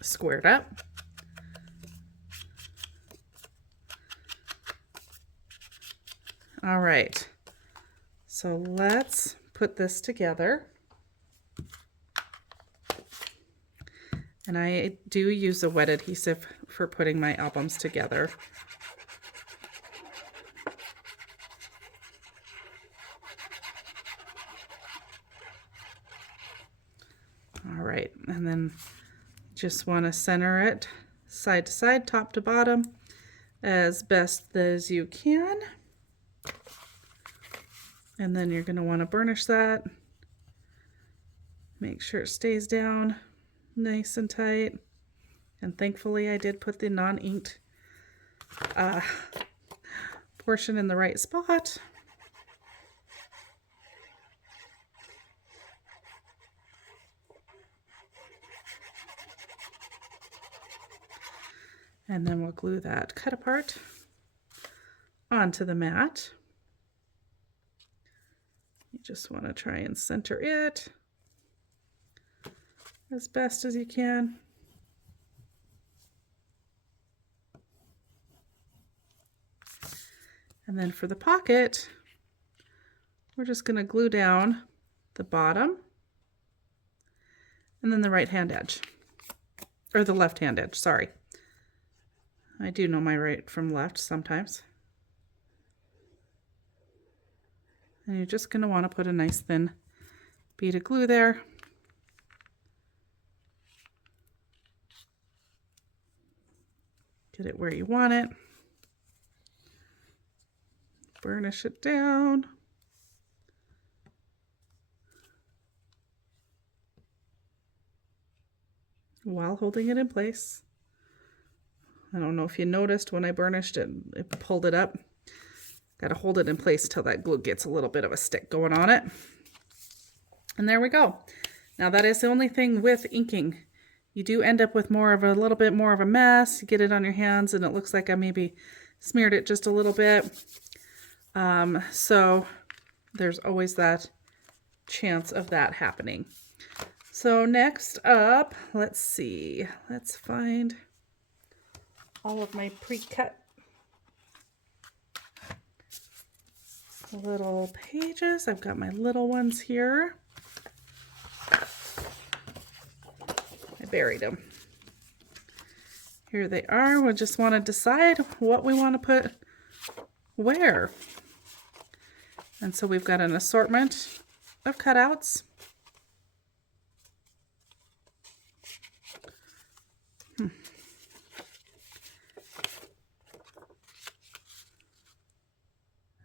squared up. All right, so let's put this together. And I do use a wet adhesive for putting my albums together. All right, and then just want to center it side to side, top to bottom, as best as you can. And then you're going to want to burnish that. Make sure it stays down nice and tight. And thankfully I did put the non-inked portion in the right spot. And then we'll glue that cut apart onto the mat. You just want to try and center it as best as you can. And then for the pocket, we're just going to glue down the bottom and then the right hand edge, or the left hand edge, sorry. I do know my right from left sometimes. And you're just going to want to put a nice thin bead of glue there. Get it where you want it. Burnish it down. While holding it in place. I don't know if you noticed when I burnished it, it pulled it up. Got to hold it in place till that glue gets a little bit of a stick going on it. And there we go. Now that is the only thing with inking. You do end up with a little bit more of a mess. You get it on your hands and it looks like I maybe smeared it just a little bit. So there's always that chance of that happening. So next up, let's see. Let's find all of my pre-cut little pages. I've got my little ones here. I buried them. Here they are. We just want to decide what we want to put where. And so we've got an assortment of cutouts.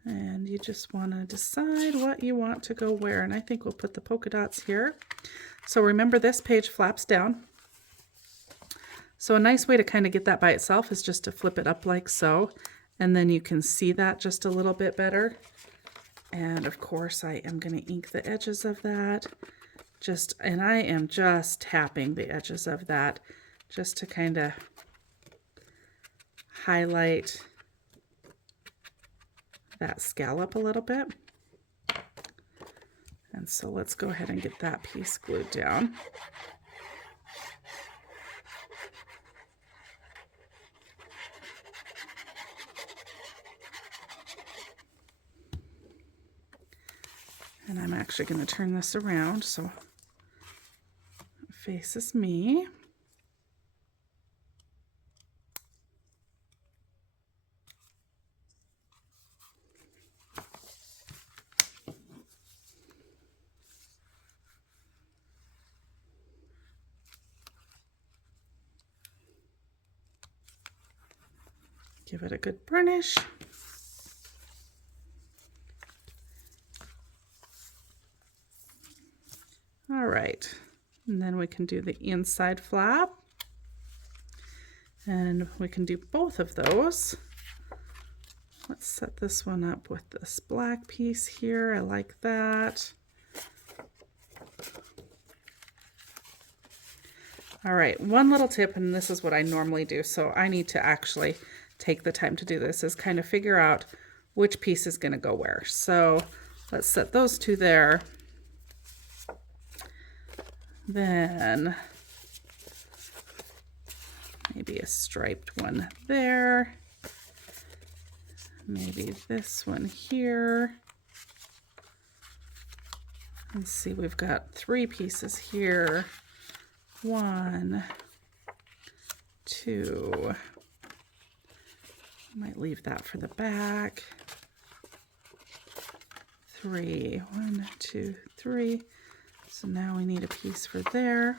And you just want to decide what you want to go where. And I think we'll put the polka dots here. So remember, this page flaps down. So a nice way to kind of get that by itself is just to flip it up like so. And then you can see that just a little bit better. And of course I am going to ink the edges of that. And I am just tapping the edges of that just to kind of highlight that scallop a little bit. And so let's go ahead and get that piece glued down. And I'm actually going to turn this around so it faces me. Give it a good burnish. All right, and then we can do the inside flap. And we can do both of those. Let's set this one up with this black piece here. I like that. All right, one little tip, and this is what I normally do, so I need to actually take the time to do this, is kind of figure out which piece is going to go where. So let's set those two there. Then maybe a striped one there. Maybe this one here. Let's see, we've got 3 pieces here. 1, 2. Might leave that for the back. 3. 1, 2, 3. So now we need a piece for there.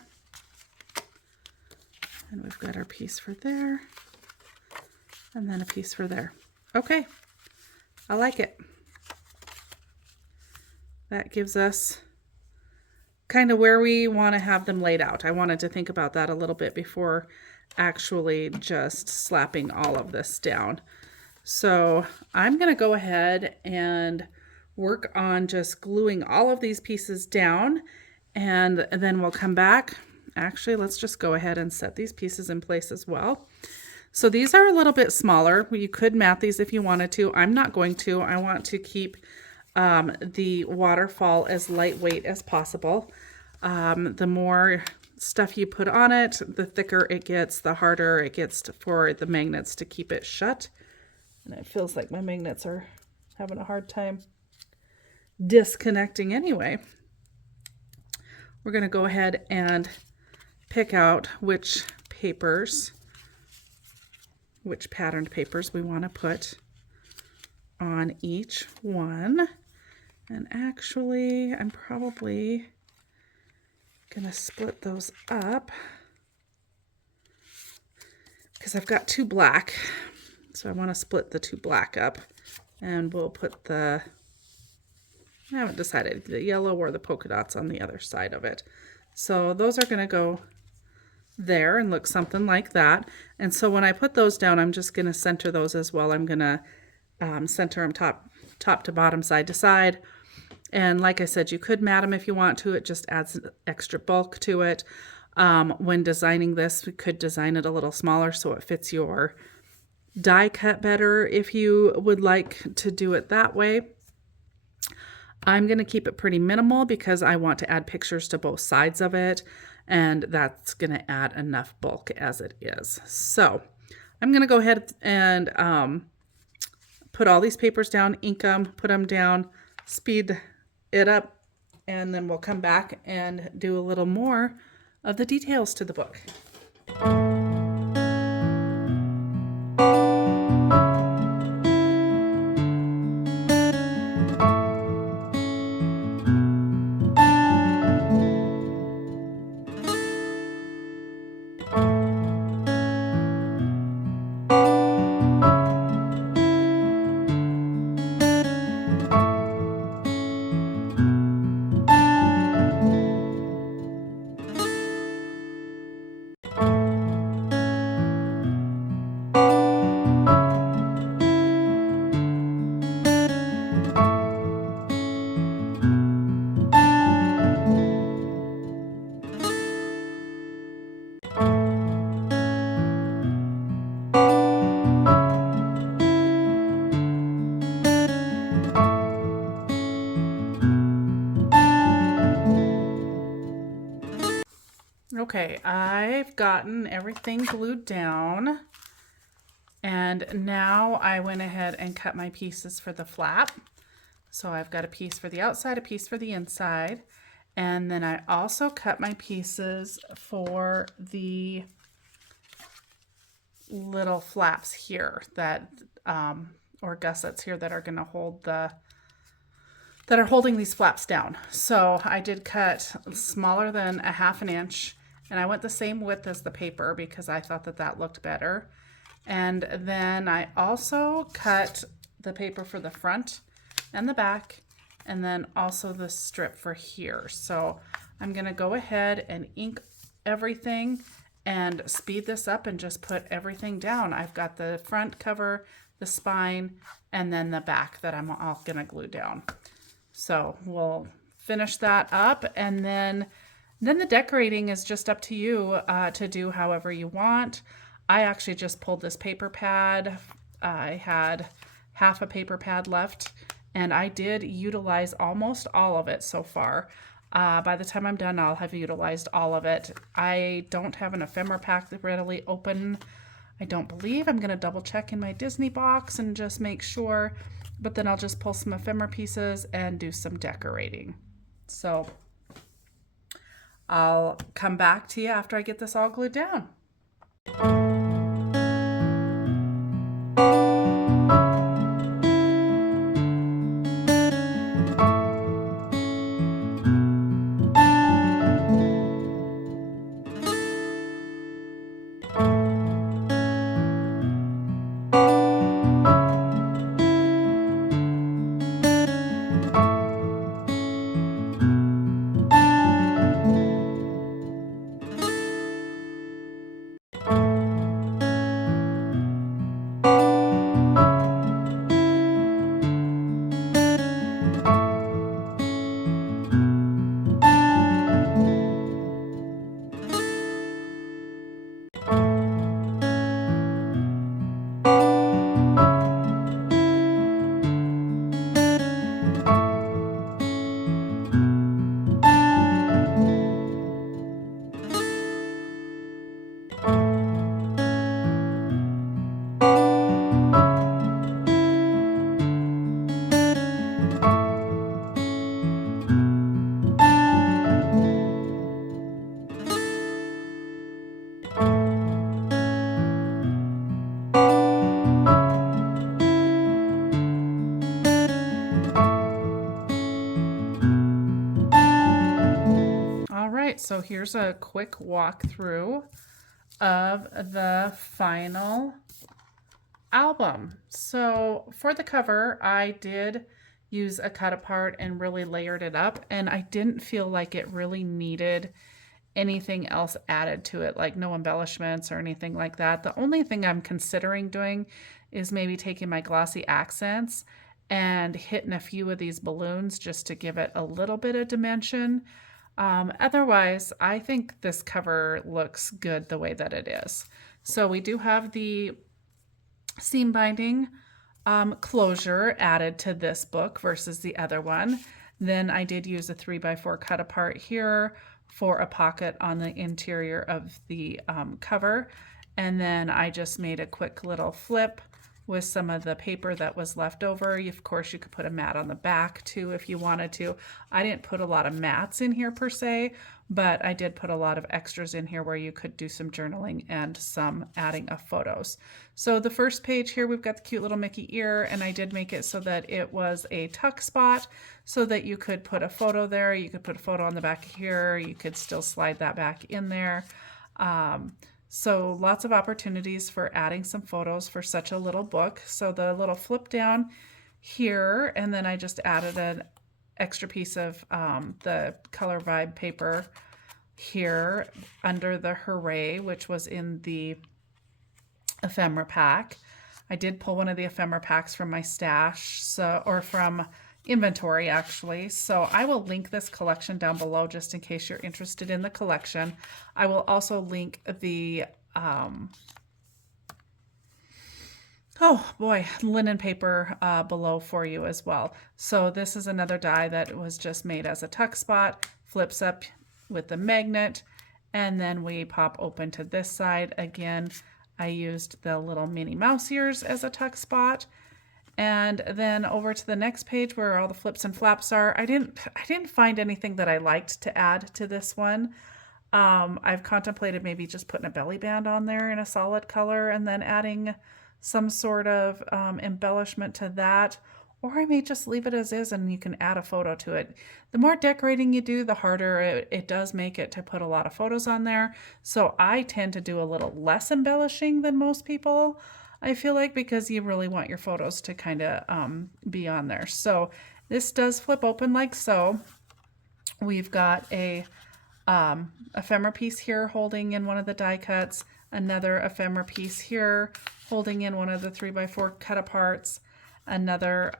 And we've got our piece for there. And then a piece for there. Okay, I like it. That gives us kind of where we want to have them laid out. I wanted to think about that a little bit before actually just slapping all of this down. So I'm going to go ahead and work on just gluing all of these pieces down, and then we'll come back. Actually, let's just go ahead and set these pieces in place as well. So these are a little bit smaller. You could mat these if you wanted to. I'm not going to. I want to keep the waterfall as lightweight as possible. The more stuff you put on it, the thicker it gets, the harder it gets for the magnets to keep it shut. And it feels like my magnets are having a hard time disconnecting anyway. We're going to go ahead and pick out which patterned papers we want to put on each one. And actually, I'm probably going to split those up because I've got 2 black. So I want to split the 2 black up, and we'll put I haven't decided, the yellow or the polka dots on the other side of it. So those are going to go there and look something like that. And so when I put those down, I'm just going to center those as well. I'm going to center them top to bottom, side to side. And like I said, you could mat them if you want to. It just adds extra bulk to it. When designing this, we could design it a little smaller so it fits your die cut better if you would like to do it that way. I'm going to keep it pretty minimal because I want to add pictures to both sides of it, and that's going to add enough bulk as it is. So I'm going to go ahead and put all these papers down, ink them, put them down, speed it up, and then we'll come back and do a little more of the details to the book. Okay, I've gotten everything glued down, and now I went ahead and cut my pieces for the flap. So I've got a piece for the outside, a piece for the inside, and then I also cut my pieces for the little flaps here that, or gussets here that are going to hold that are holding these flaps down. So I did cut smaller than a 1/2 inch. And I went the same width as the paper because I thought that looked better. And then I also cut the paper for the front and the back, and then also the strip for here. So I'm going to go ahead and ink everything and speed this up and just put everything down. I've got the front cover, the spine, and then the back that I'm all going to glue down. So we'll finish that up, and then the decorating is just up to you to do however you want. I actually just pulled this paper pad. I had half a paper pad left, and I did utilize almost all of it so far. By the time I'm done, I'll have utilized all of it. I don't have an ephemera pack readily open. I don't believe. I'm going to double check in my Disney box and just make sure. But then I'll just pull some ephemera pieces and do some decorating. So I'll come back to you after I get this all glued down. right, so here's a quick walkthrough of the final album. So for the cover, I did use a cut apart and really layered it up, and I didn't feel like it really needed anything else added to it, like no embellishments or anything like that. The only thing I'm considering doing is maybe taking my glossy accents and hitting a few of these balloons just to give it a little bit of dimension. Otherwise, I think this cover looks good the way that it is. So we do have the seam binding closure added to this book versus the other one. Then I did use a 3x4 cut apart here for a pocket on the interior of the cover. And then I just made a quick little flip with some of the paper that was left over. Of course, you could put a mat on the back too if you wanted to. I didn't put a lot of mats in here per se, but I did put a lot of extras in here where you could do some journaling and some adding of photos. So the first page here, we've got the cute little Mickey ear, and I did make it so that it was a tuck spot so that you could put a photo there. You could put a photo on the back here. You could still slide that back in there. So lots of opportunities for adding some photos for such a little book. So the little flip down here, and then I just added an extra piece of the Color Vibe paper here under the Hooray, which was in the ephemera pack. I did pull one of the ephemera packs from my stash, or from inventory actually. So I will link this collection down below just in case you're interested in the collection. I will also link the linen paper below for you as well. So this is another die that was just made as a tuck spot, flips up with the magnet, and then we pop open to this side. Again, I used the little Minnie Mouse ears as a tuck spot. And then over to the next page where all the flips and flaps are. I didn't find anything that I liked to add to this one. I've contemplated maybe just putting a belly band on there in a solid color and then adding some sort of embellishment to that. Or I may just leave it as is and you can add a photo to it. The more decorating you do, the harder it does make it to put a lot of photos on there. So I tend to do a little less embellishing than most people, I feel like, because you really want your photos to kind of be on there. So this does flip open like so. We've got a ephemera piece here holding in one of the die cuts, another ephemera piece here holding in one of the 3x4 cut aparts, another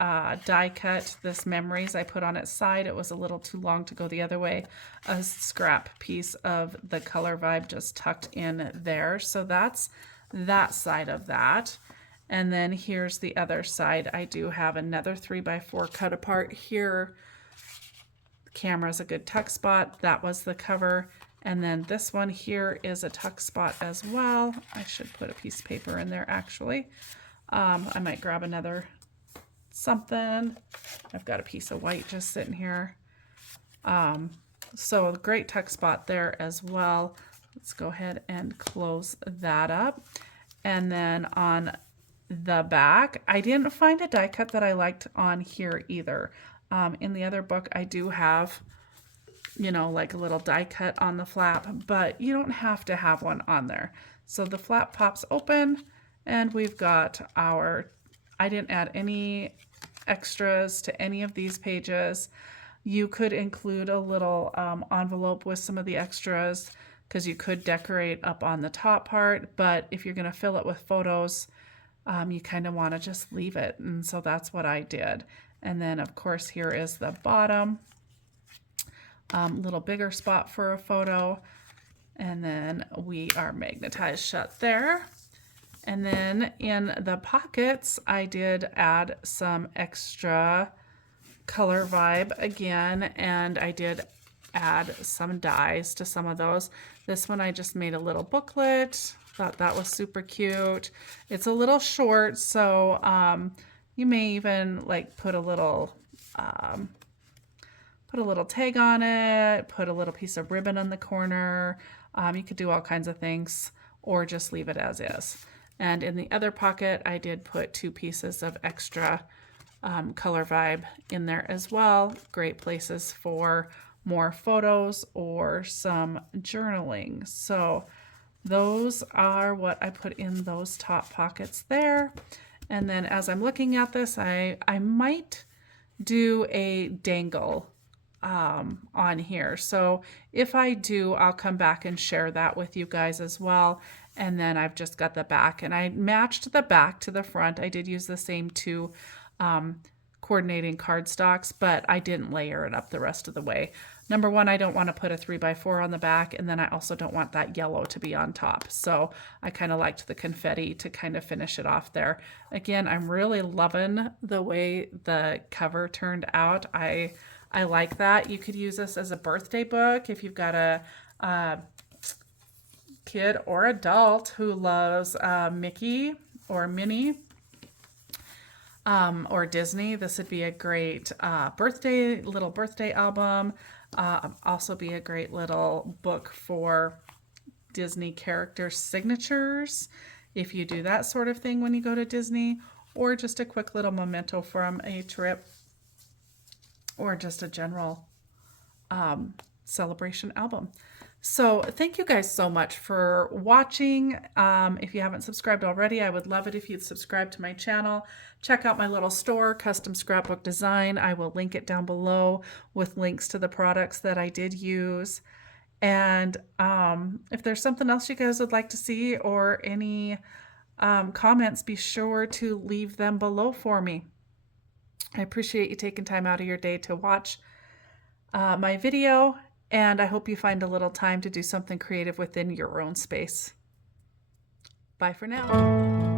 die cut, this Memories I put on its side. It was a little too long to go the other way. A scrap piece of the Color Vibe just tucked in there. So that's that side of that. And then here's the other side. I do have another 3x4 cut apart here. The camera's a good tuck spot. That was the cover. And then this one here is a tuck spot as well. I should put a piece of paper in there actually. I might grab another something. I've got a piece of white just sitting here. So a great tuck spot there as well. Let's go ahead and close that up. And then on the back, I didn't find a die cut that I liked on here either. In the other book, I do have, you know, like a little die cut on the flap, but you don't have to have one on there. So the flap pops open and we've got our, I didn't add any extras to any of these pages. You could include a little envelope with some of the extras because you could decorate up on the top part, but if you're going to fill it with photos, you kind of want to just leave it. And so that's what I did. And then of course here is the bottom, little bigger spot for a photo. And then we are magnetized shut there. And then in the pockets, I did add some extra Color Vibe again, and I did add some dies to some of those. This one I just made a little booklet. Thought that was super cute. It's a little short, so you may even like put a little tag on it, put a little piece of ribbon on the corner. You could do all kinds of things, or just leave it as is. And in the other pocket, I did put 2 pieces of extra Color Vibe in there as well. Great places for more photos or some journaling. So those are what I put in those top pockets there. And then as I'm looking at this, I might do a dangle on here. So if I do, I'll come back and share that with you guys as well. And then I've just got the back, and I matched the back to the front. I did use the same two coordinating cardstocks, but I didn't layer it up the rest of the way. Number one, I don't want to put a 3x4 on the back, and then I also don't want that yellow to be on top. So I kind of liked the confetti to kind of finish it off there. Again, I'm really loving the way the cover turned out. I like that. You could use this as a birthday book if you've got a kid or adult who loves Mickey or Minnie. Or Disney. This would be a great little birthday album. Also be a great little book for Disney character signatures if you do that sort of thing when you go to Disney, or just a quick little memento from a trip, or just a general celebration album. So thank you guys so much for watching. If you haven't subscribed already, I would love it if you'd subscribe to my channel. Check out my little store, Custom Scrapbook Design. I will link it down below with links to the products that I did use. And if there's something else you guys would like to see, or any comments, be sure to leave them below for me. I appreciate you taking time out of your day to watch my video. And I hope you find a little time to do something creative within your own space. Bye for now.